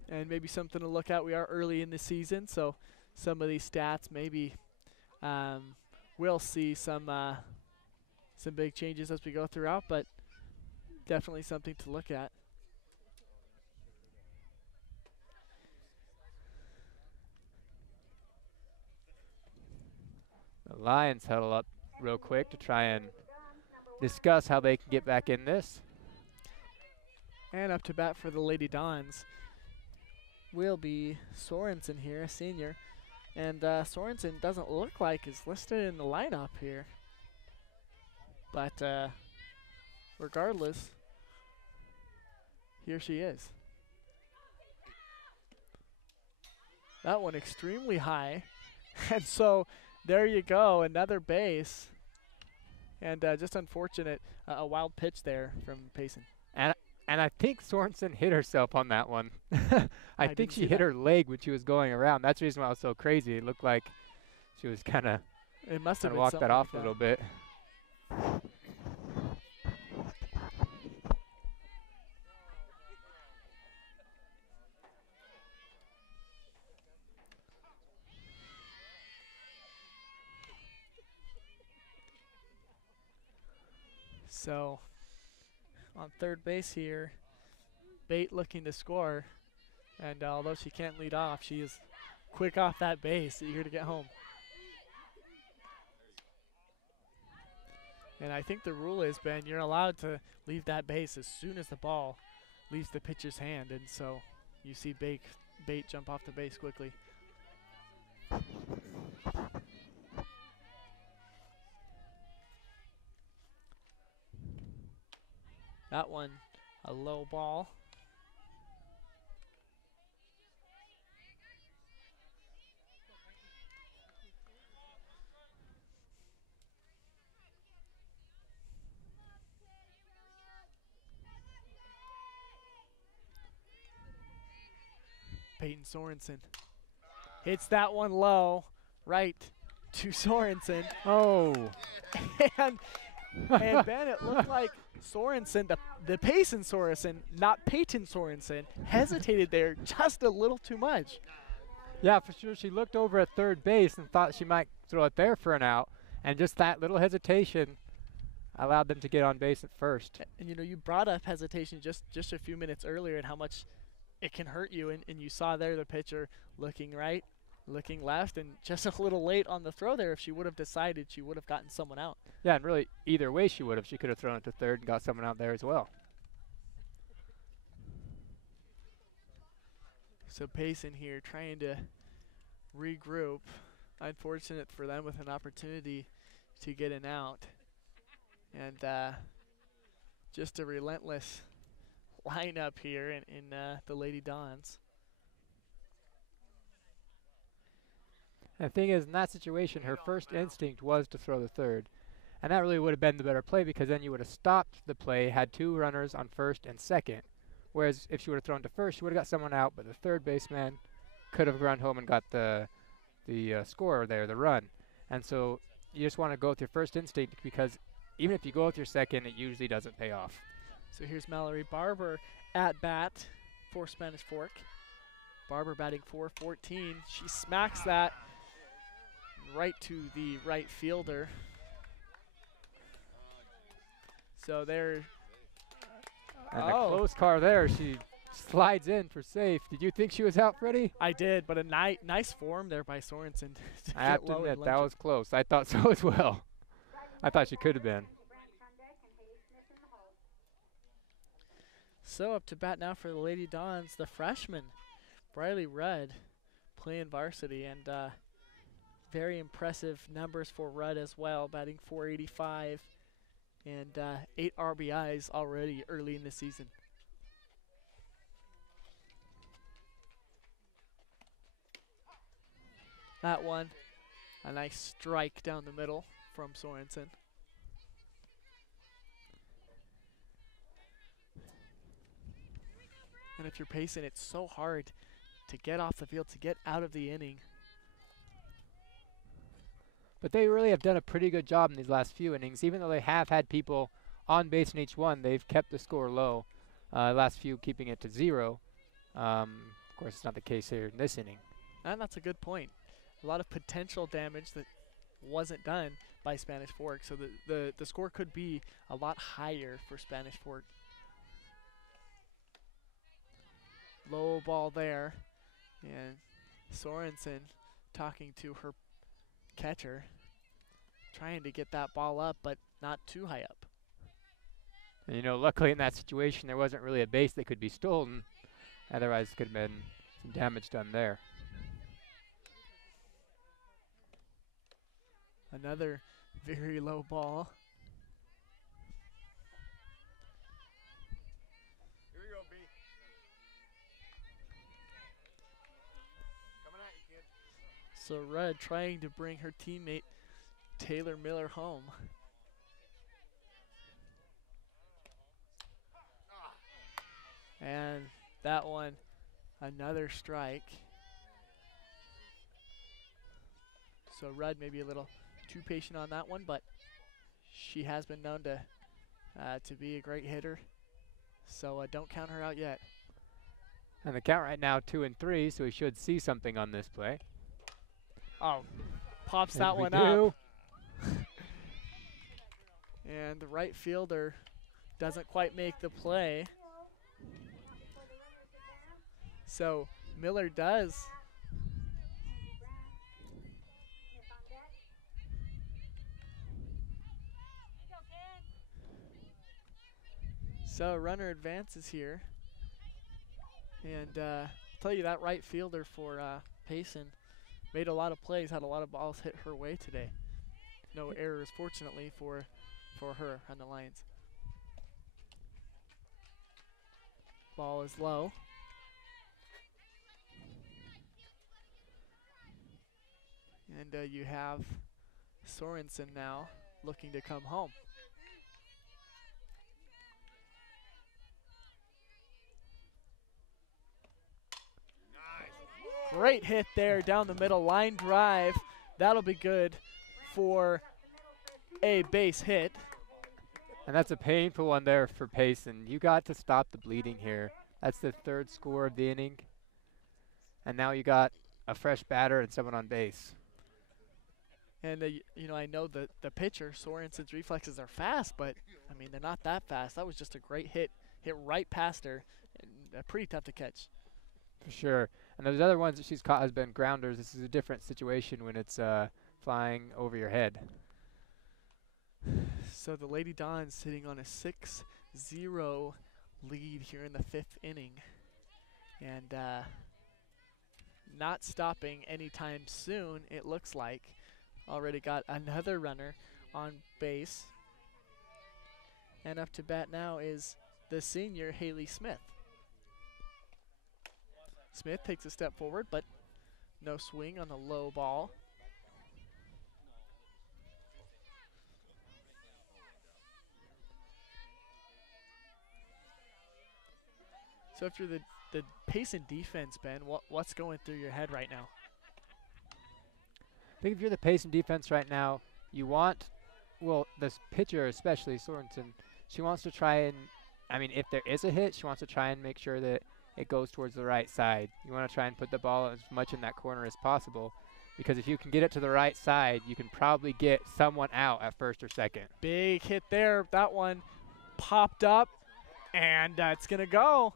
And maybe something to look at. We are early in the season, so some of these stats maybe we'll see some big changes as we go throughout, but definitely something to look at. The Lions huddle up real quick to try and discuss how they can get back in this. And up to bat for the Lady Dons will be Sorensen here, a senior. And Sorensen doesn't look like is listed in the lineup here. But regardless, here she is. That one extremely high. And so there you go, another base. And just unfortunate, a wild pitch there from Payson. And I think Sorensen hit herself on that one. I think she hit that. her leg when she was going around. That's the reason why it was so crazy. It looked like she was kind of walked that off a little bit. So on third base here, Bate looking to score, and although she can't lead off, she is quick off that base, eager to get home. And I think the rule is, Ben, you're allowed to leave that base as soon as the ball leaves the pitcher's hand, and so you see Bate jump off the base quickly. That one, a low ball. Peyton Sorensen hits that one low, right to Sorensen. Oh. and Ben, it looked like Sorensen, the Payson Sorensen, not Peyton Sorensen, hesitated there just a little too much. Yeah, for sure. She looked over at third base and thought she might throw it there for an out, and just that little hesitation allowed them to get on base at first. And you know, you brought up hesitation just a few minutes earlier and how much it can hurt you, and you saw there the pitcher looking right, looking left, and just a little late on the throw there. If she would have decided, she would have gotten someone out. Yeah, and really either way she would have. She could have thrown it to third and got someone out there as well. So Payson here trying to regroup. Unfortunate for them with an opportunity to get an out. And just a relentless lineup here in the Lady Dons. And the thing is, in that situation, her first instinct was to throw the third. And that really would have been the better play, because then you would have stopped the play, had two runners on first and second. Whereas if she would have thrown to first, she would have got someone out, but the third baseman could have run home and got the score there, the run. And so you just want to go with your first instinct, because even if you go with your second, it usually doesn't pay off. So here's Mallory Barber at bat for Spanish Fork. Barber batting .414. She smacks that right to the right fielder. So there. And a close car there. She slides in for safe. Did you think she was out, Freddie? I did, but a nice form there by Sorensen. I have to admit, that was close. I thought so as well. I thought she could have been. So up to bat now for the Lady Dons, the freshman, Briley Rudd, playing varsity, and very impressive numbers for Rudd as well, batting .485 and 8 RBIs already early in the season. That one, a nice strike down the middle from Sorensen. And if you're Payson, it's so hard to get off the field, to get out of the inning. But they really have done a pretty good job in these last few innings. Even though they have had people on base in each one, they've kept the score low. Last few keeping it to 0. Of course, it's not the case here in this inning. And that's a good point. A lot of potential damage that wasn't done by Spanish Fork, so the score could be a lot higher for Spanish Fork. Low ball there, and Sorensen talking to her catcher, trying to get that ball up, but not too high up. And you know, luckily in that situation, there wasn't really a base that could be stolen. Otherwise, could have been some damage done there. Another very low ball. Here we go, B. Coming at you, kid. So Rudd trying to bring her teammate Taylor Miller home. And that one, another strike. So Rudd maybe a little too patient on that one, but she has been known to be a great hitter. So don't count her out yet. And the count right now 2-3, so we should see something on this play. Oh, pops And that we one do. up. And the right fielder doesn't quite make the play. So Miller does. So runner advances here. And I'll tell you, that right fielder for Payson made a lot of plays, had a lot of balls hit her way today. No errors, fortunately, for her on the Lions. Ball is low. And you have Sorensen now looking to come home. Great hit there down the middle, line drive. That'll be good for a base hit. And that's a painful one there for Payson. You got to stop the bleeding here. That's the 3rd score of the inning. And now you got a fresh batter and someone on base. And, you know, I know the pitcher, Sorensen's reflexes are fast, but, I mean, they're not that fast. That was just a great hit right past her, and pretty tough to catch. For sure. And those other ones that she's caught has been grounders. This is a different situation when it's flying over your head. So the Lady Dons sitting on a 6-0 lead here in the 5th inning. And not stopping anytime soon, it looks like. Already got another runner on base. And up to bat now is the senior, Haley Smith. Smith takes a step forward, but no swing on the low ball. So if you're the Payson defense, Ben, what's going through your head right now? I think if you're the Payson defense right now, you want, well, this pitcher especially, Sorensen, she wants to try and, I mean, if there is a hit, she wants to try and make sure that it goes towards the right side. You want to try and put the ball as much in that corner as possible, because if you can get it to the right side, you can probably get someone out at first or second. Big hit there. That one popped up, and it's going to go.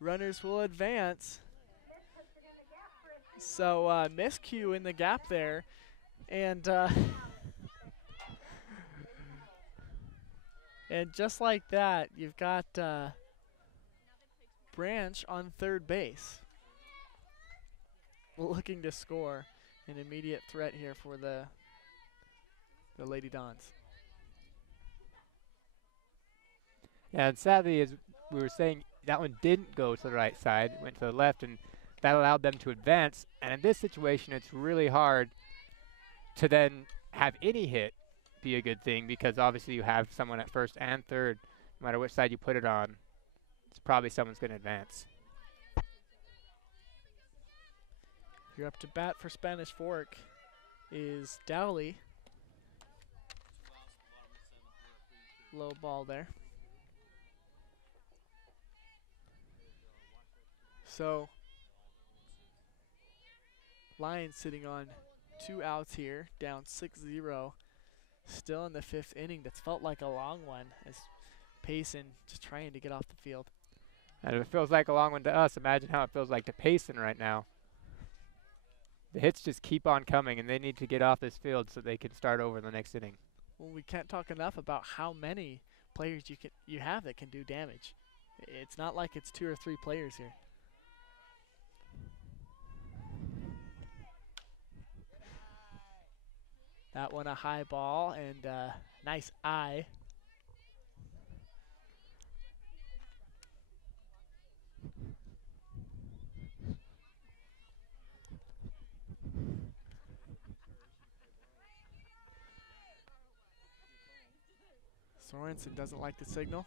Runners will advance. So miscue in the gap there. And and just like that, you've got Branch on third base, looking to score. An immediate threat here for the Lady Dons. Yeah, and sadly, as we were saying, that one didn't go to the right side, it went to the left, and that allowed them to advance. And in this situation, it's really hard to then have any hit be a good thing, because obviously you have someone at first and third. No matter which side you put it on, it's probably someone's going to advance. You're up to bat for Spanish Fork is Dowley. Low ball there. So Lions sitting on 2 outs here, down 6-0. Still in the 5th inning. That's felt like a long one as Payson just trying to get off the field. And if it feels like a long one to us, imagine how it feels like to Payson right now. The hits just keep on coming, and they need to get off this field so they can start over in the next inning. Well, we can't talk enough about how many players you have that can do damage. It's not like it's 2 or 3 players here. That one a high ball and nice eye. Sorensen doesn't like the signal.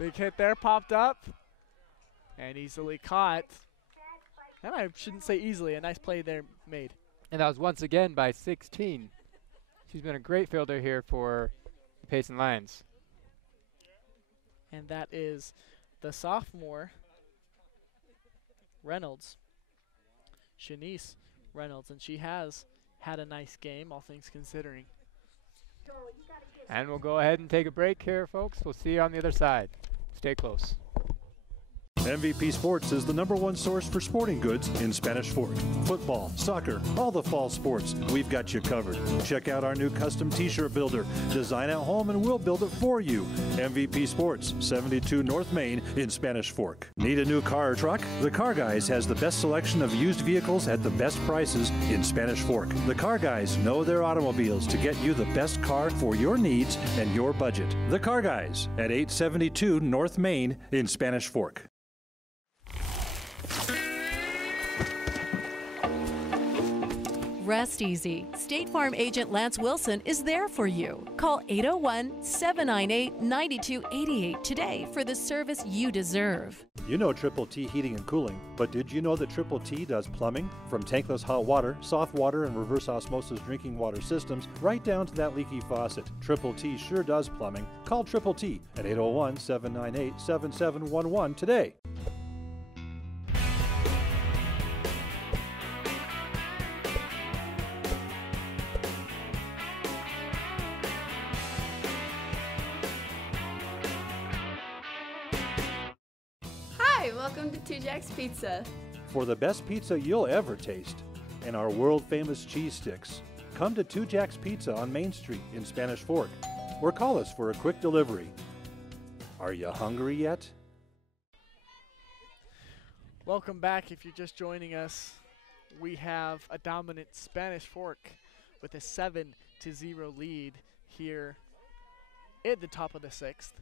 Big hit there, popped up, and easily caught. And I shouldn't say easily, a nice play there made. And that was once again by 16. She's been a great fielder here for the Payson Lions. And that is the sophomore, Reynolds, Shanice Reynolds, and she has had a nice game, all things considering. And we'll go ahead and take a break here, folks. We'll see you on the other side. Stay close. MVP Sports is the #1 source for sporting goods in Spanish Fork. Football, soccer, all the fall sports, we've got you covered. Check out our new custom t-shirt builder. Design at home and we'll build it for you. MVP Sports, 72 North Main in Spanish Fork. Need a new car or truck? The Car Guys has the best selection of used vehicles at the best prices in Spanish Fork. The Car Guys know their automobiles to get you the best car for your needs and your budget. The Car Guys at 872 North Main in Spanish Fork. Rest easy. State Farm agent Lance Wilson is there for you. Call 801-798-9288 today for the service you deserve. You know Triple T Heating and Cooling, but did you know that Triple T does plumbing? From tankless hot water, soft water, and reverse osmosis drinking water systems, right down to that leaky faucet. Triple T sure does plumbing. Call Triple T at 801-798-7711 today. Hi, welcome to Two Jacks Pizza. For the best pizza you'll ever taste and our world-famous cheese sticks, come to Two Jacks Pizza on Main Street in Spanish Fork or call us for a quick delivery. Are you hungry yet? Welcome back. If you're just joining us, we have a dominant Spanish Fork with a 7-0 lead here at the top of the 6th.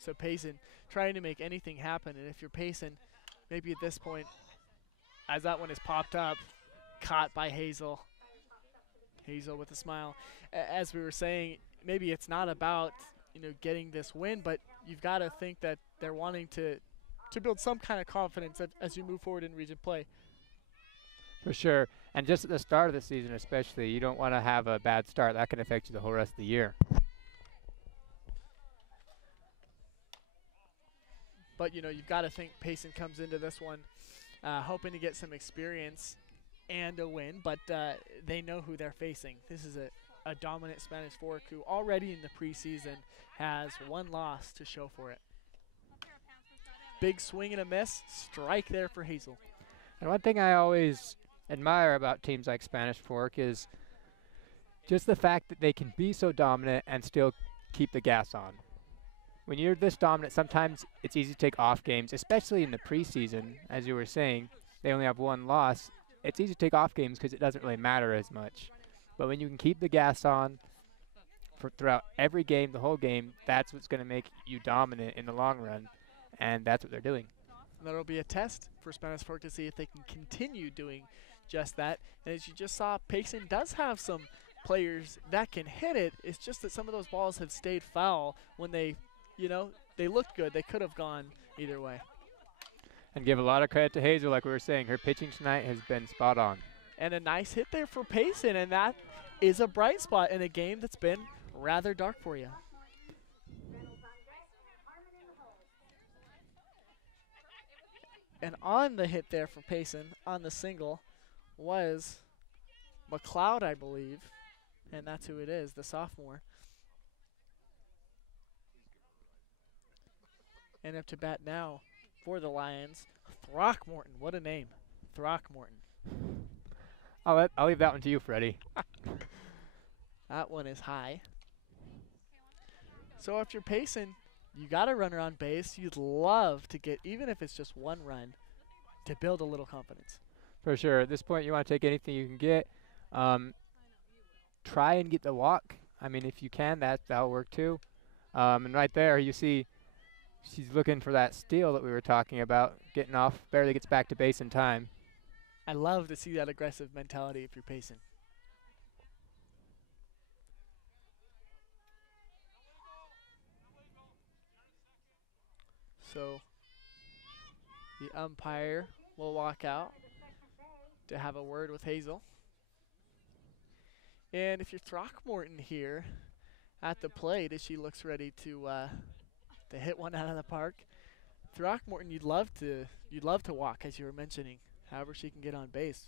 So Payson trying to make anything happen, and if you're Payson, maybe at this point, as that one is popped up, caught by Hazel. Hazel with a smile. As we were saying, maybe it's not about getting this win, but you've got to think that they're wanting to build some kind of confidence as you move forward in region play. For sure. And just at the start of the season especially, you don't want to have a bad start. That can affect you the whole rest of the year. But, you've got to think Payson comes into this one hoping to get some experience and a win, but they know who they're facing. This is a dominant Spanish Fork who already in the preseason has one loss to show for it. Big swing and a miss, strike there for Hazel. And one thing I always admire about teams like Spanish Fork is just the fact that they can be so dominant and still keep the gas on. When you're this dominant, sometimes it's easy to take off games, especially in the preseason. As you were saying, they only have one loss. It's easy to take off games because it doesn't really matter as much. But when you can keep the gas on throughout every game, the whole game, that's what's going to make you dominant in the long run, and that's what they're doing. That'll be a test for Spanish Fork to see if they can continue doing just that. And as you just saw, Payson does have some players that can hit it. It's just that some of those balls have stayed foul when they looked good. They could have gone either way. And give a lot of credit to Hazel, like we were saying. Her pitching tonight has been spot on. And a nice hit there for Payson, and that is a bright spot in a game that's been rather dark for you. And on the hit there for Payson, on the single, was McLeod, I believe. And that's who it is, the sophomore. And up to bat now for the Lions, Throckmorton. What a name, Throckmorton. I'll leave that one to you, Freddie. That one is high. So if you're Payson, you got a runner on base. You'd love to get, even if it's just one run, to build a little confidence. For sure. At this point, you want to take anything you can get. Try and get the walk. I mean, if you can, that'll work too. And right there, you see she's looking for that steal that we were talking about, getting off, barely gets back to base in time. I love to see that aggressive mentality if you're Payson. So the umpire will walk out to have a word with Hazel. And if you're Throckmorton here at the plate as she looks ready to hit one out of the park, Throckmorton, you'd love to walk, as you were mentioning. However she can get on base.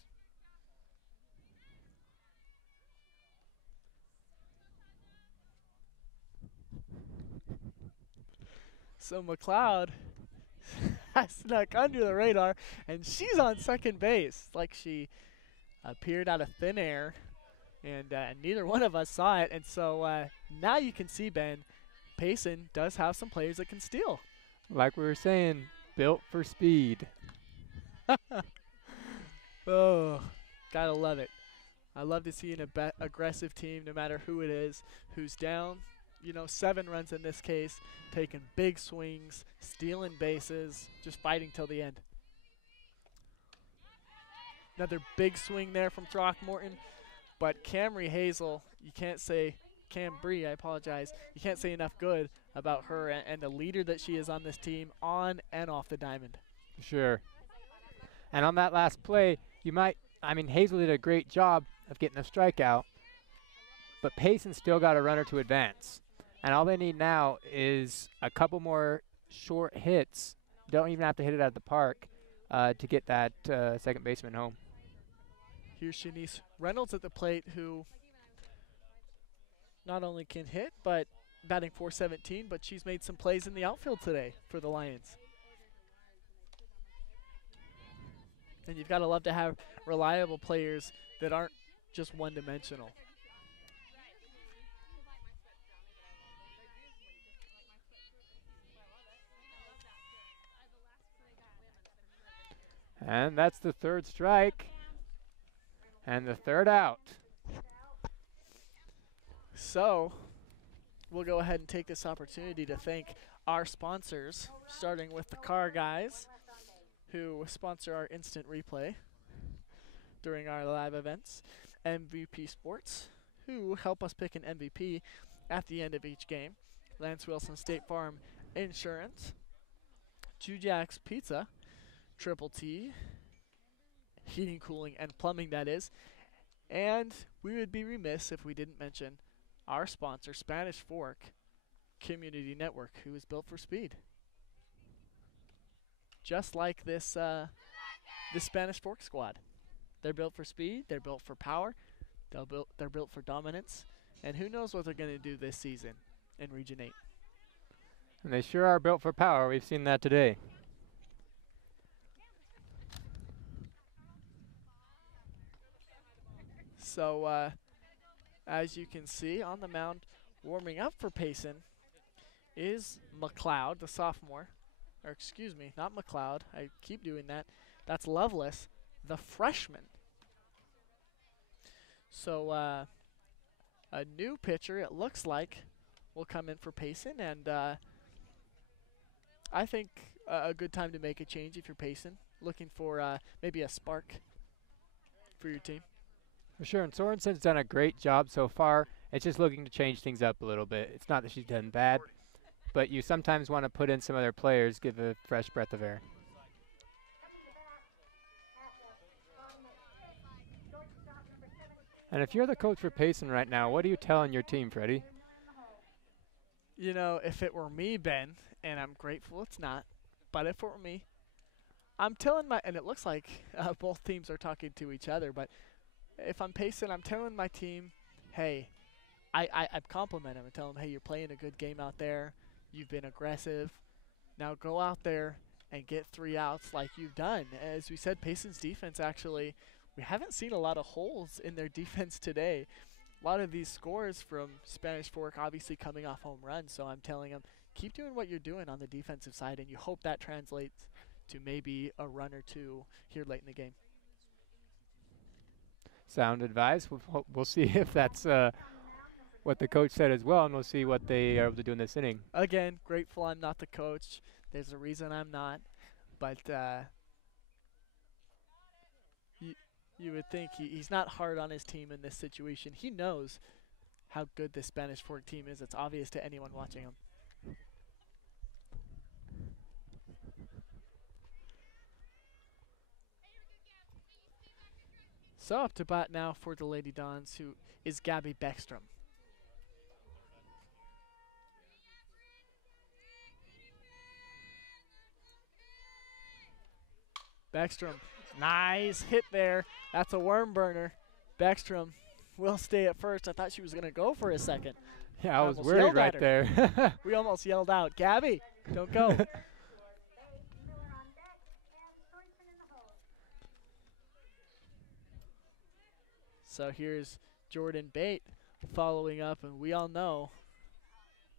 So McLeod has snuck under the radar, and she's on second base. Like she appeared out of thin air, and neither one of us saw it. And so now you can see, Ben, Payson does have some players that can steal. Like we were saying, built for speed. Oh, gotta love it. I love to see an aggressive team, no matter who it is, who's down, 7 runs in this case, taking big swings, stealing bases, just fighting till the end. Another big swing there from Throckmorton. But Camry Hazel, you can't say, Cambry, I apologize, you can't say enough good about her and the leader that she is on this team on and off the diamond. Sure. And on that last play, Hazel did a great job of getting a strikeout, but Payson still got a runner to advance. And all they need now is a couple more short hits. Don't even have to hit it at the park to get that second baseman home. Here's Shanice Reynolds at the plate, who not only can hit, but batting .417, but she's made some plays in the outfield today for the Lions. And you've got to love to have reliable players that aren't just one-dimensional. And that's the third strike. And the third out. So we'll go ahead and take this opportunity to thank our sponsors, starting with the Car Guys, who sponsor our instant replay during our live events, MVP Sports, who help us pick an MVP at the end of each game, Lance Wilson State Farm Insurance, Two Jacks Pizza, Triple T, heating, cooling, and plumbing, that is. And we would be remiss if we didn't mention our sponsor, Spanish Fork Community Network, who is built for speed. Just like this Spanish Fork squad. They're built for speed, they're built for power, they're built for dominance, and who knows what they're going to do this season in Region 8. And they sure are built for power. We've seen that today. So, as you can see, on the mound, warming up for Payson is McLeod, the sophomore. Or excuse me, not McLeod. I keep doing that. That's Lovelace, the freshman. So, a new pitcher, it looks like, will come in for Payson. And I think a good time to make a change if you're Payson. Looking for maybe a spark for your team. For sure, and Sorensen's done a great job so far. It's just looking to change things up a little bit. It's not that she's done bad, but you sometimes want to put in some other players, give a fresh breath of air. And if you're the coach for Payson right now, what are you telling your team, Freddie? You know, if it were me, Ben, and I'm grateful it's not, but if it were me, I'm telling and it looks like both teams are talking to each other, but if I'm Payson, I'm telling my team, hey, I compliment them and tell them, hey, you're playing a good game out there. You've been aggressive. Now go out there and get 3 outs like you've done. As we said, Payson's defense actually, we haven't seen a lot of holes in their defense today. A lot of these scores from Spanish Fork obviously coming off home runs, so I'm telling them, keep doing what you're doing on the defensive side, and you hope that translates to maybe a run or two here late in the game. Sound advice. We'll see if that's what the coach said as well, and we'll see what they are able to do in this inning. Again, grateful I'm not the coach. There's a reason I'm not. But you would think he's not hard on his team in this situation. He knows how good this Spanish Fork team is. It's obvious to anyone watching him. So up to bat now for the Lady Dons, who is Gabby Beckstrom. Beckstrom, nice hit there. That's a worm burner. Beckstrom will stay at first. I thought she was going to go for a second. Yeah, I was worried right there. We almost yelled out, Gabby, don't go. So here's Jordan Bate following up, and we all know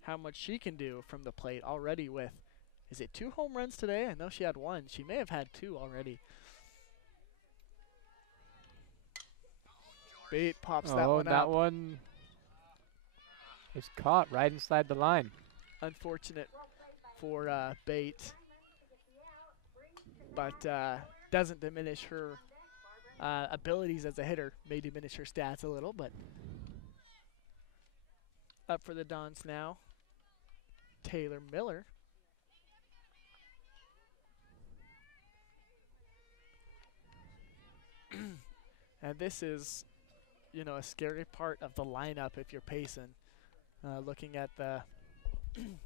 how much she can do from the plate already with, is it 2 home runs today? I know she had 1. She may have had 2 already. Bate pops that one out. That one is caught right inside the line. Unfortunate for Bate, but doesn't diminish her abilities as a hitter may diminish her stats a little, but up for the Dons now, Taylor Miller. And this is, you know, a scary part of the lineup if you're Payson. Looking at the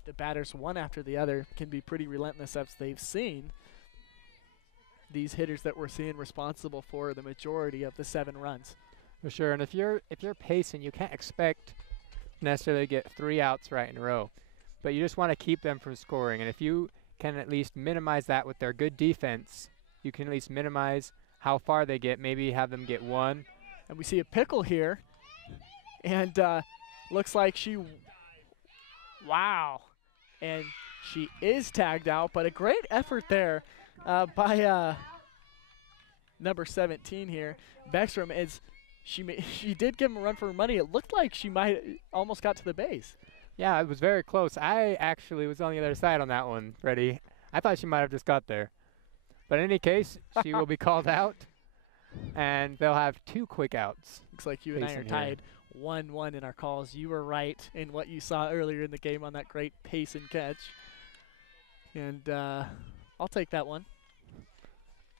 the batters one after the other can be pretty relentless, as they've seen these hitters that we're seeing responsible for the majority of the 7 runs. For sure, and if you're Payson, you can't expect necessarily to get 3 outs right in a row, but you just want to keep them from scoring. And if you can at least minimize that with their good defense, you can at least minimize how far they get, maybe have them get 1. And we see a pickle here, and looks like wow. And she is tagged out, but a great effort there by number 17 here. Beckstrom she did give him a run for her money. It looked like she might almost got to the base. Yeah, it was very close. I actually was on the other side on that one, Freddie. I thought she might have just got there. But in any case, she will be called out, and they'll have 2 quick outs. Looks like you and I are tied 1-1 in our calls. You were right in what you saw earlier in the game on that great Payson catch. And I'll take that one.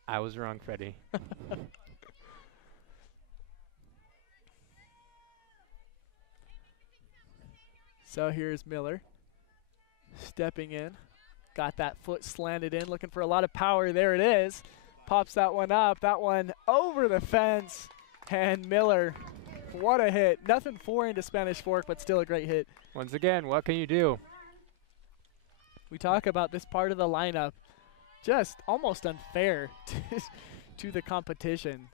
I was wrong, Freddie. So here's Miller stepping in. Got that foot slanted in, looking for a lot of power. There it is. Pops that one up. That one over the fence. And Miller, what a hit. Nothing foreign to Spanish Fork, but still a great hit. Once again, what can you do? We talk about this part of the lineup just almost unfair to the competition.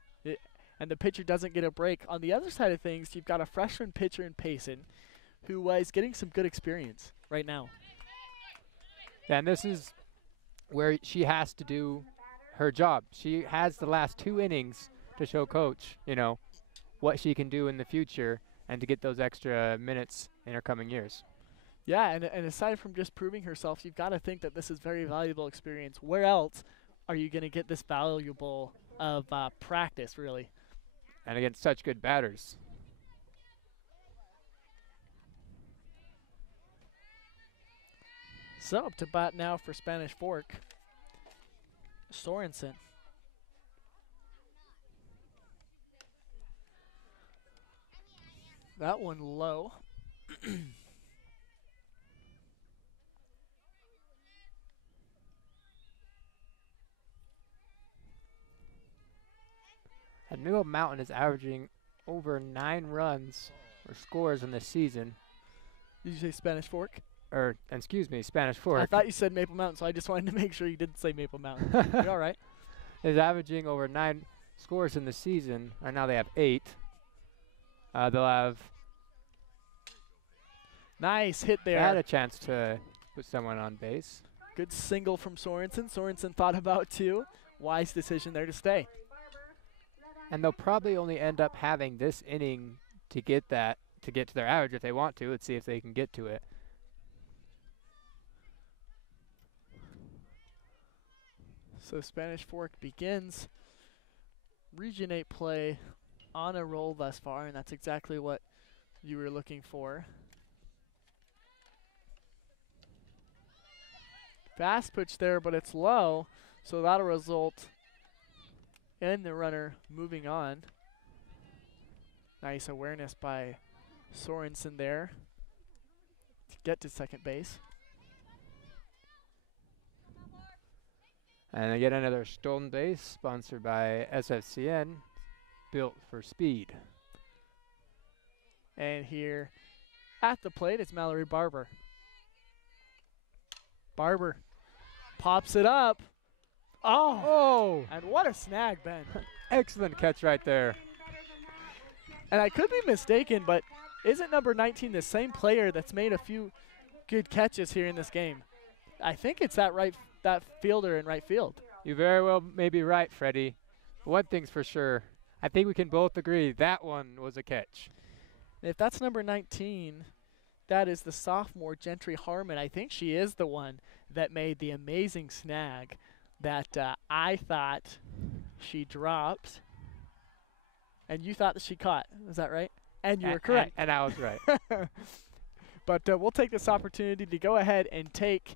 And the pitcher doesn't get a break. On the other side of things, you've got a freshman pitcher in Payson who is getting some good experience right now. Yeah, and this is where she has to do her job. She has the last 2 innings to show coach, you know, what she can do in the future and to get those extra minutes in her coming years. Yeah, and aside from just proving herself, you've got to think that this is very valuable experience. Where else are you going to get this valuable of practice, really? And against such good batters. So up to bat now for Spanish Fork, Sorensen. That one low. And New Hope Mountain is averaging over 9 runs or scores in this season. Did you say Spanish Fork? Or, excuse me, Spanish Fork. I thought you said Maple Mountain, so I just wanted to make sure you didn't say Maple Mountain. You're all right. Is averaging over 9 scores in the season. Right now they have 8. They'll have... Nice hit there. Had a chance to put someone on base. Good single from Sorensen. Sorensen thought about 2. Wise decision there to stay. And they'll probably only end up having this inning to get to their average if they want to. Let's see if they can get to it. So Spanish Fork begins Region 8 play on a roll thus far, and that's exactly what you were looking for. Fast pitch there, but it's low, so that'll result in the runner moving on. Nice awareness by Sorensen there to get to second base. And they get another stolen base, sponsored by SFCN, built for speed. And here at the plate, it's Mallory Barber. Barber pops it up. Oh! And what a snag, Ben. Excellent catch right there. And I could be mistaken, but isn't number 19 the same player that's made a few good catches here in this game? I think it's that fielder in right field. You very well may be right, Freddie. One thing's for sure. I think we can both agree that one was a catch. If that's number 19, that is the sophomore Gentry Harmon. I think she is the one that made the amazing snag that I thought she dropped. and you thought that she caught. Is that right? And you were And correct. and I was right. But we'll take this opportunity to go ahead and take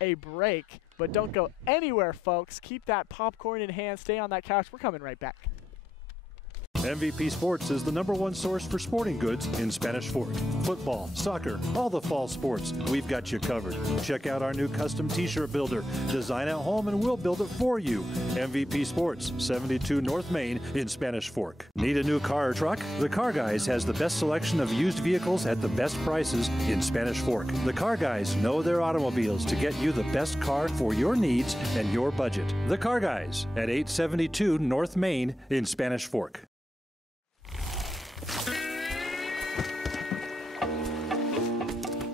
a break. But don't go anywhere, folks. Keep that popcorn in hand. Stay on that couch. We're coming right back. MVP Sports is the #1 source for sporting goods in Spanish Fork. Football, soccer, all the fall sports, we've got you covered. Check out our new custom t-shirt builder. Design at home and we'll build it for you. MVP Sports, 72 North Main in Spanish Fork. Need a new car or truck? The Car Guys has the best selection of used vehicles at the best prices in Spanish Fork. The Car Guys know their automobiles to get you the best car for your needs and your budget. The Car Guys at 872 North Main in Spanish Fork.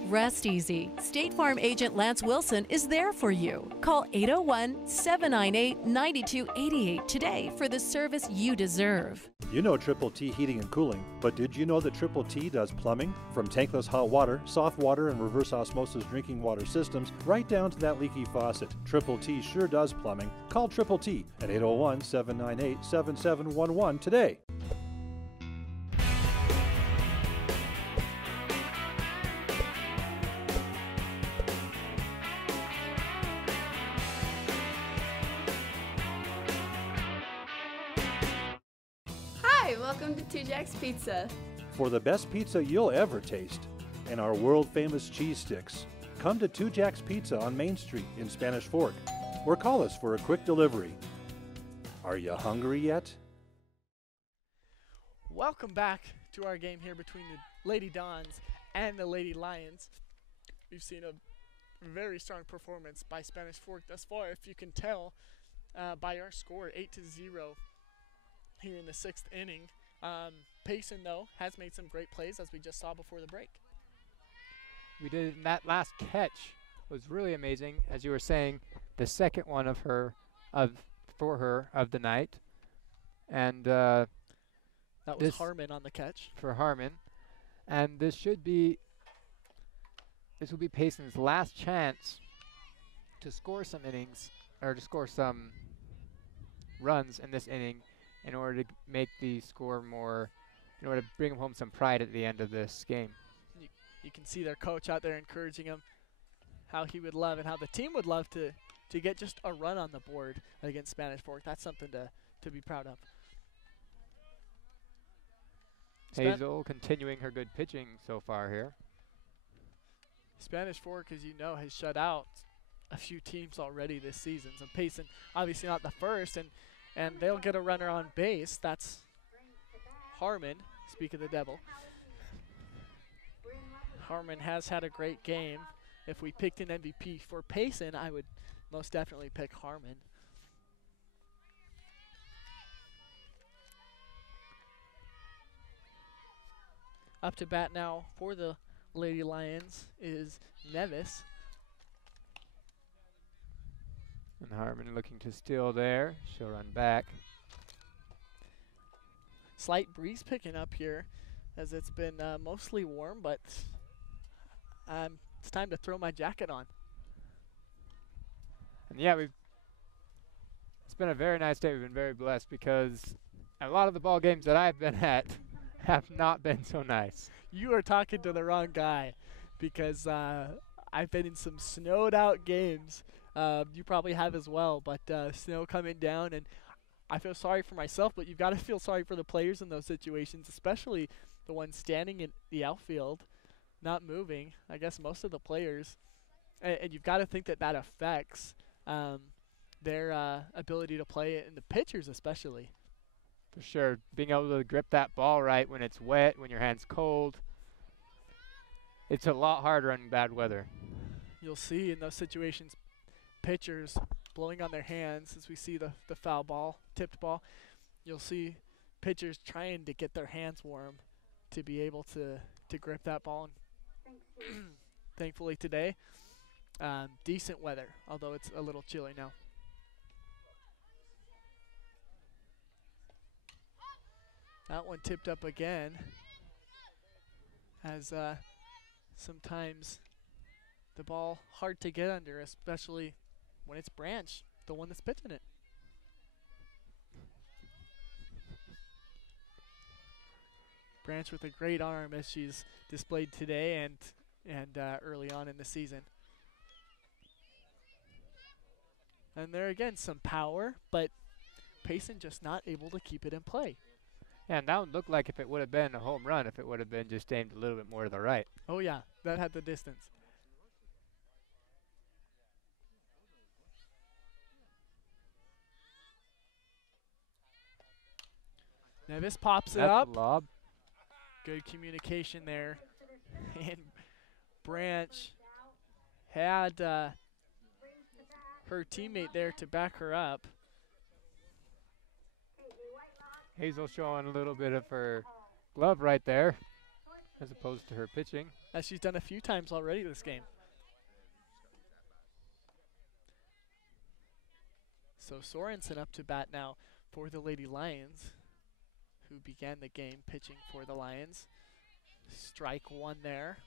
Rest easy. State Farm agent Lance Wilson is there for you. Call 801-798-9288 today for the service you deserve. You know Triple T Heating and Cooling, but did you know that Triple T does plumbing? From tankless hot water, soft water, and reverse osmosis drinking water systems, right down to that leaky faucet. Triple T sure does plumbing. Call Triple T at 801-798-7711 today. Hi, welcome to Two Jacks Pizza. For the best pizza you'll ever taste and our world-famous cheese sticks, come to Two Jacks Pizza on Main Street in Spanish Fork, or call us for a quick delivery. Are you hungry yet? Welcome back to our game here between the Lady Dons and the Lady Lions. We've seen a very strong performance by Spanish Fork thus far, if you can tell by our score, 8-0 here in the 6th inning. Payson, though, has made some great plays, as we just saw before the break. We did, and that last catch was really amazing. As you were saying, the second one for her of the night. And That was Harmon on the catch. for Harmon. And this will be Payson's last chance to score some innings, or to score some runs in this inning, in order to make the score more, in order to bring home some pride at the end of this game. You can see their coach out there encouraging him, how he would love and how the team would love to get just a run on the board against Spanish Fork. That's something to be proud of. Hazel continuing her good pitching so far here. Spanish Fork, as you know, has shut out a few teams already this season. So Payson, obviously not the first, and they'll get a runner on base. That's Harmon, speak of the devil. Harmon has had a great game. If we picked an MVP for Payson, I would most definitely pick Harmon. Up to bat now for the Lady Lions is Nevis. And Harmon looking to steal there. She'll run back. Slight breeze picking up here as it's been mostly warm, but it's time to throw my jacket on. And yeah, it's been a very nice day. We've been very blessed because a lot of the ball games that I've been at have not been so nice. You are talking to the wrong guy, because I've been in some snowed out games. You probably have as well, but snow coming down, and I feel sorry for myself, but you've got to feel sorry for the players in those situations, especially the ones standing in the outfield, not moving. I guess most of the players, and you've got to think that affects their ability to play it, and the pitchers especially. For sure, being able to grip that ball right when it's wet, when your hand's cold, it's a lot harder in bad weather. You'll see in those situations pitchers blowing on their hands as we see the foul ball, tipped ball. You'll see pitchers trying to get their hands warm to be able to grip that ball. And thankfully today, decent weather, although it's a little chilly now. That one tipped up again, as sometimes the ball hard to get under, especially when it's Branch, the one that's pitching it. Branch with a great arm as she's displayed today and early on in the season. And there again, some power, but Payson just not able to keep it in play. Yeah, and that one looked like if it would have been a home run, if it would have been just aimed a little bit more to the right. Oh yeah, that had the distance. Now this pops it up. That's a lob. Good communication there. And Branch had her teammate there to back her up. Hazel showing a little bit of her glove right there, as opposed to her pitching. As she's done a few times already this game. So Sorensen up to bat now for the Lady Lions, who began the game pitching for the Lions. Strike one there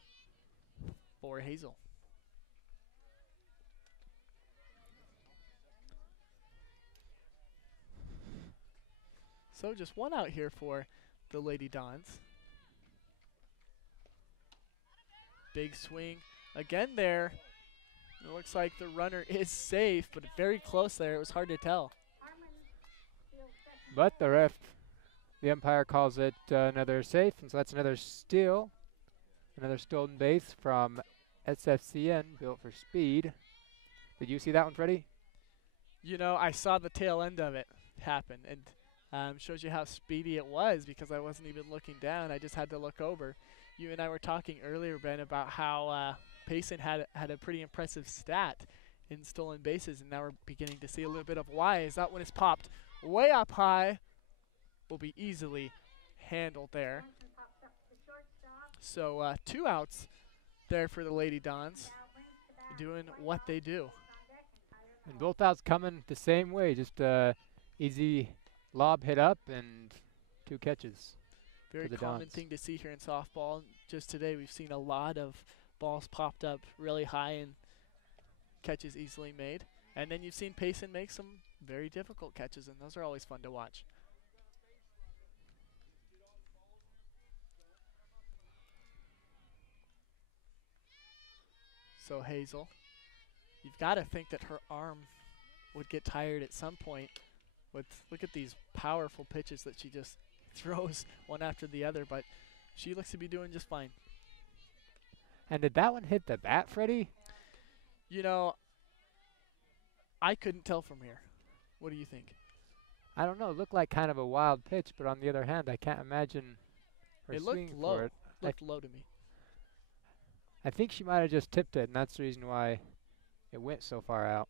for Hazel. So just one out here for the Lady Dons. Big swing again there. It looks like the runner is safe, but very close there. It was hard to tell. But the umpire calls it another safe, and so that's another steal. Another stolen base from SFCN, built for speed. Did you see that one, Freddie? You know, I saw the tail end of it happen, and shows you how speedy it was because I wasn't even looking down. I just had to look over. You and I were talking earlier, Ben, about how Payson had a pretty impressive stat in stolen bases, and now we're beginning to see a little bit of why. As that one is popped way up high, will be easily handled there. So 2 outs there for the Lady Dons, doing what they do. And both outs coming the same way, just easy lob hit up and 2 catches. Very common thing to see here in softball. Just today we've seen a lot of balls popped up really high and catches easily made. And then you've seen Payson make some very difficult catches, and those are always fun to watch. So Hazel, you've got to think that her arm would get tired at some point. Look at these powerful pitches that she just throws one after the other, but she looks to be doing just fine. And did that one hit the bat, Freddie? You know, I couldn't tell from here. What do you think? I don't know. It looked like kind of a wild pitch, but on the other hand, I can't imagine her swinging low. for it. It looked low to me. I think she might have just tipped it, and that's the reason why it went so far out.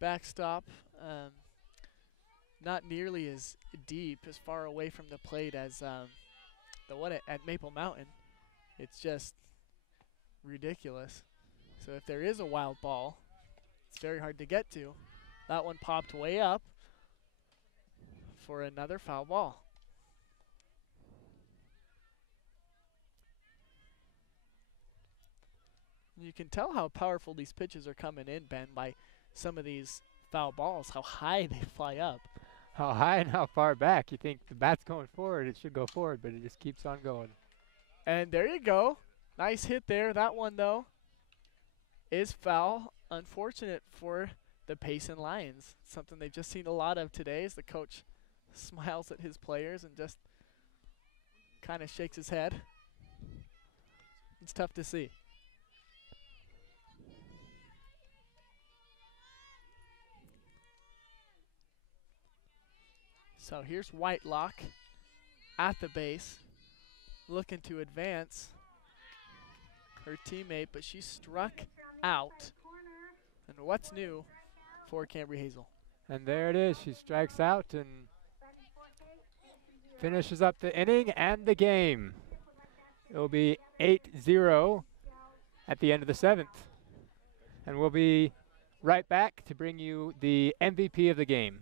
Backstop, not nearly as deep, as far away from the plate as the one at Maple Mountain. It's just ridiculous. So if there is a wild ball, it's very hard to get to. That one popped way up for another foul ball. You can tell how powerful these pitches are coming in, Ben, by some of these foul balls, how high they fly up. How high and how far back. You think the bat's going forward, it should go forward, but it just keeps on going. And there you go. Nice hit there. That one, though, is foul. Unfortunate for the Payson Lions. Something they've just seen a lot of today as the coach smiles at his players and just kind of shakes his head. It's tough to see. So here's Whitelock at the base, looking to advance her teammate, but she struck out. And what's new for Cambry Hazel? And there it is. She strikes out and finishes up the inning and the game. It will be 8-0 at the end of the 7th. And we'll be right back to bring you the MVP of the game.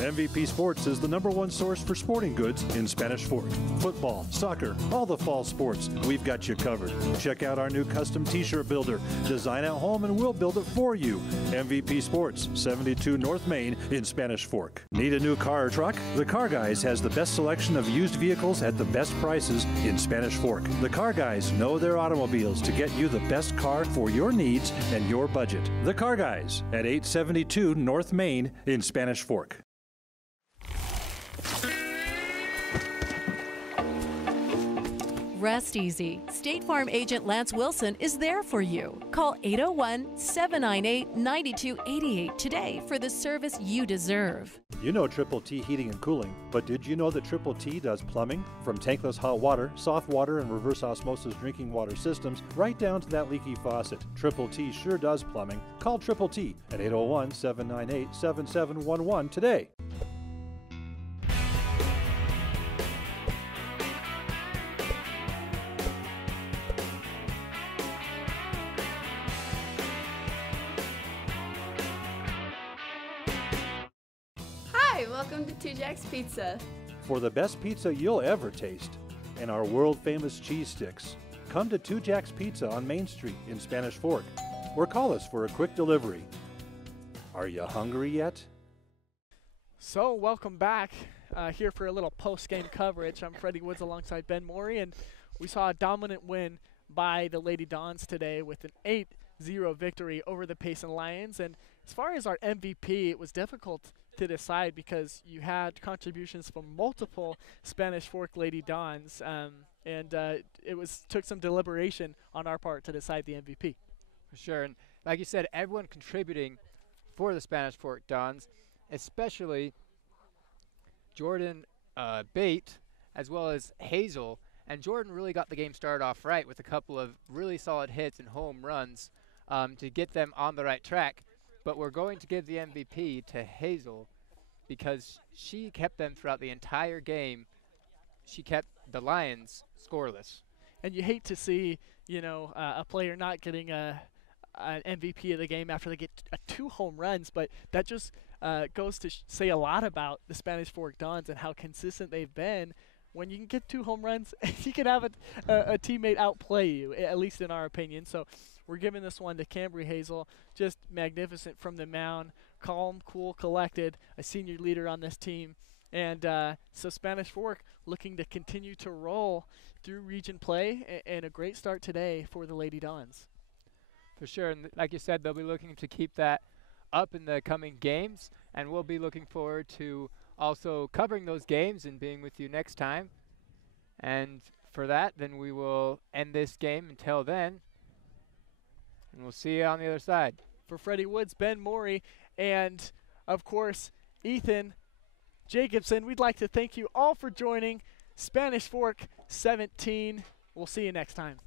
MVP Sports is the #1 source for sporting goods in Spanish Fork. Football, soccer, all the fall sports, we've got you covered. Check out our new custom t-shirt builder. Design at home and we'll build it for you. MVP Sports, 72 North Main in Spanish Fork. Need a new car or truck? The Car Guys has the best selection of used vehicles at the best prices in Spanish Fork. The Car Guys know their automobiles to get you the best car for your needs and your budget. The Car Guys at 872 North Main in Spanish Fork. Rest easy. State Farm agent Lance Wilson is there for you. Call 801-798-9288 today for the service you deserve. You know Triple T Heating and Cooling, but did you know that Triple T does plumbing? From tankless hot water, soft water, and reverse osmosis drinking water systems, right down to that leaky faucet. Triple T sure does plumbing. Call Triple T at 801-798-7711 today. Hi, welcome to Two Jacks Pizza. For the best pizza you'll ever taste and our world-famous cheese sticks, come to Two Jacks Pizza on Main Street in Spanish Fork, or call us for a quick delivery. Are you hungry yet? So, welcome back here for a little post-game coverage. I'm Freddie Woods alongside Ben Morey, and we saw a dominant win by the Lady Dons today with an 8-0 victory over the Payson Lions. And as far as our MVP, it was difficult to decide because you had contributions from multiple Spanish Fork Lady Dons, and it took some deliberation on our part to decide the MVP. For sure, and like you said, everyone contributing for the Spanish Fork Dons, especially Jordan Bate as well as Hazel. And Jordan really got the game started off right with a couple of really solid hits and home runs to get them on the right track. But we're going to give the MVP to Hazel because she kept them throughout the entire game. She kept the Lions scoreless. And you hate to see, a player not getting an MVP of the game after they get 2 home runs, but that just goes to say a lot about the Spanish Fork Dons and how consistent they've been. When you can get 2 home runs, you can have a teammate outplay you, at least in our opinion. So we're giving this one to Cambry Hazel. Just magnificent from the mound. Calm, cool, collected, a senior leader on this team. And so Spanish Fork looking to continue to roll through region play, and a great start today for the Lady Dons. For sure, and like you said, they'll be looking to keep that up in the coming games, and we'll be looking forward to also covering those games and being with you next time. And for that, then we will end this game until then, and we'll see you on the other side. For Freddie Woods, Ben Morey, and of course Ethan Jacobson, we'd like to thank you all for joining Spanish Fork 17. We'll see you next time.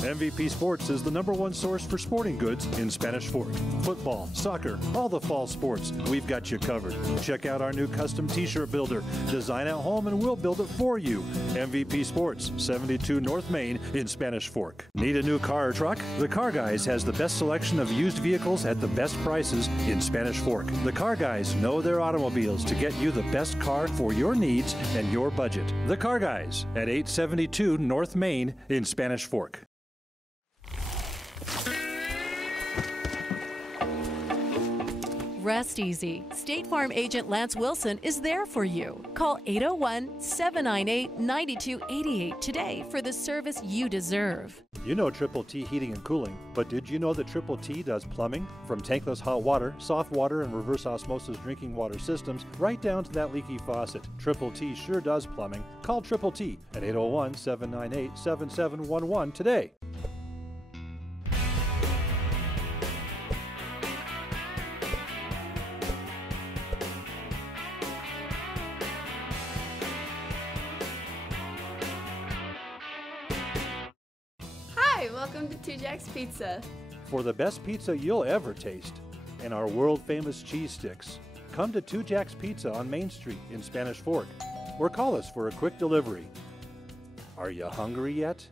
MVP Sports is the #1 source for sporting goods in Spanish Fork. Football, soccer, all the fall sports, we've got you covered. Check out our new custom t-shirt builder. Design at home and we'll build it for you. MVP Sports, 72 North Main in Spanish Fork. Need a new car or truck? The Car Guys has the best selection of used vehicles at the best prices in Spanish Fork. The Car Guys know their automobiles to get you the best car for your needs and your budget. The Car Guys at 872 North Main in Spanish Fork. Rest easy. State Farm agent Lance Wilson is there for you. Call 801-798-9288 today for the service you deserve. You know Triple T Heating and Cooling, but did you know that Triple T does plumbing? From tankless hot water, soft water, and reverse osmosis drinking water systems, right down to that leaky faucet. Triple T sure does plumbing. Call Triple T at 801-798-7711 today. Hi, welcome to Two Jacks Pizza. For the best pizza you'll ever taste and our world-famous cheese sticks, come to Two Jacks Pizza on Main Street in Spanish Fork, or call us for a quick delivery. Are you hungry yet?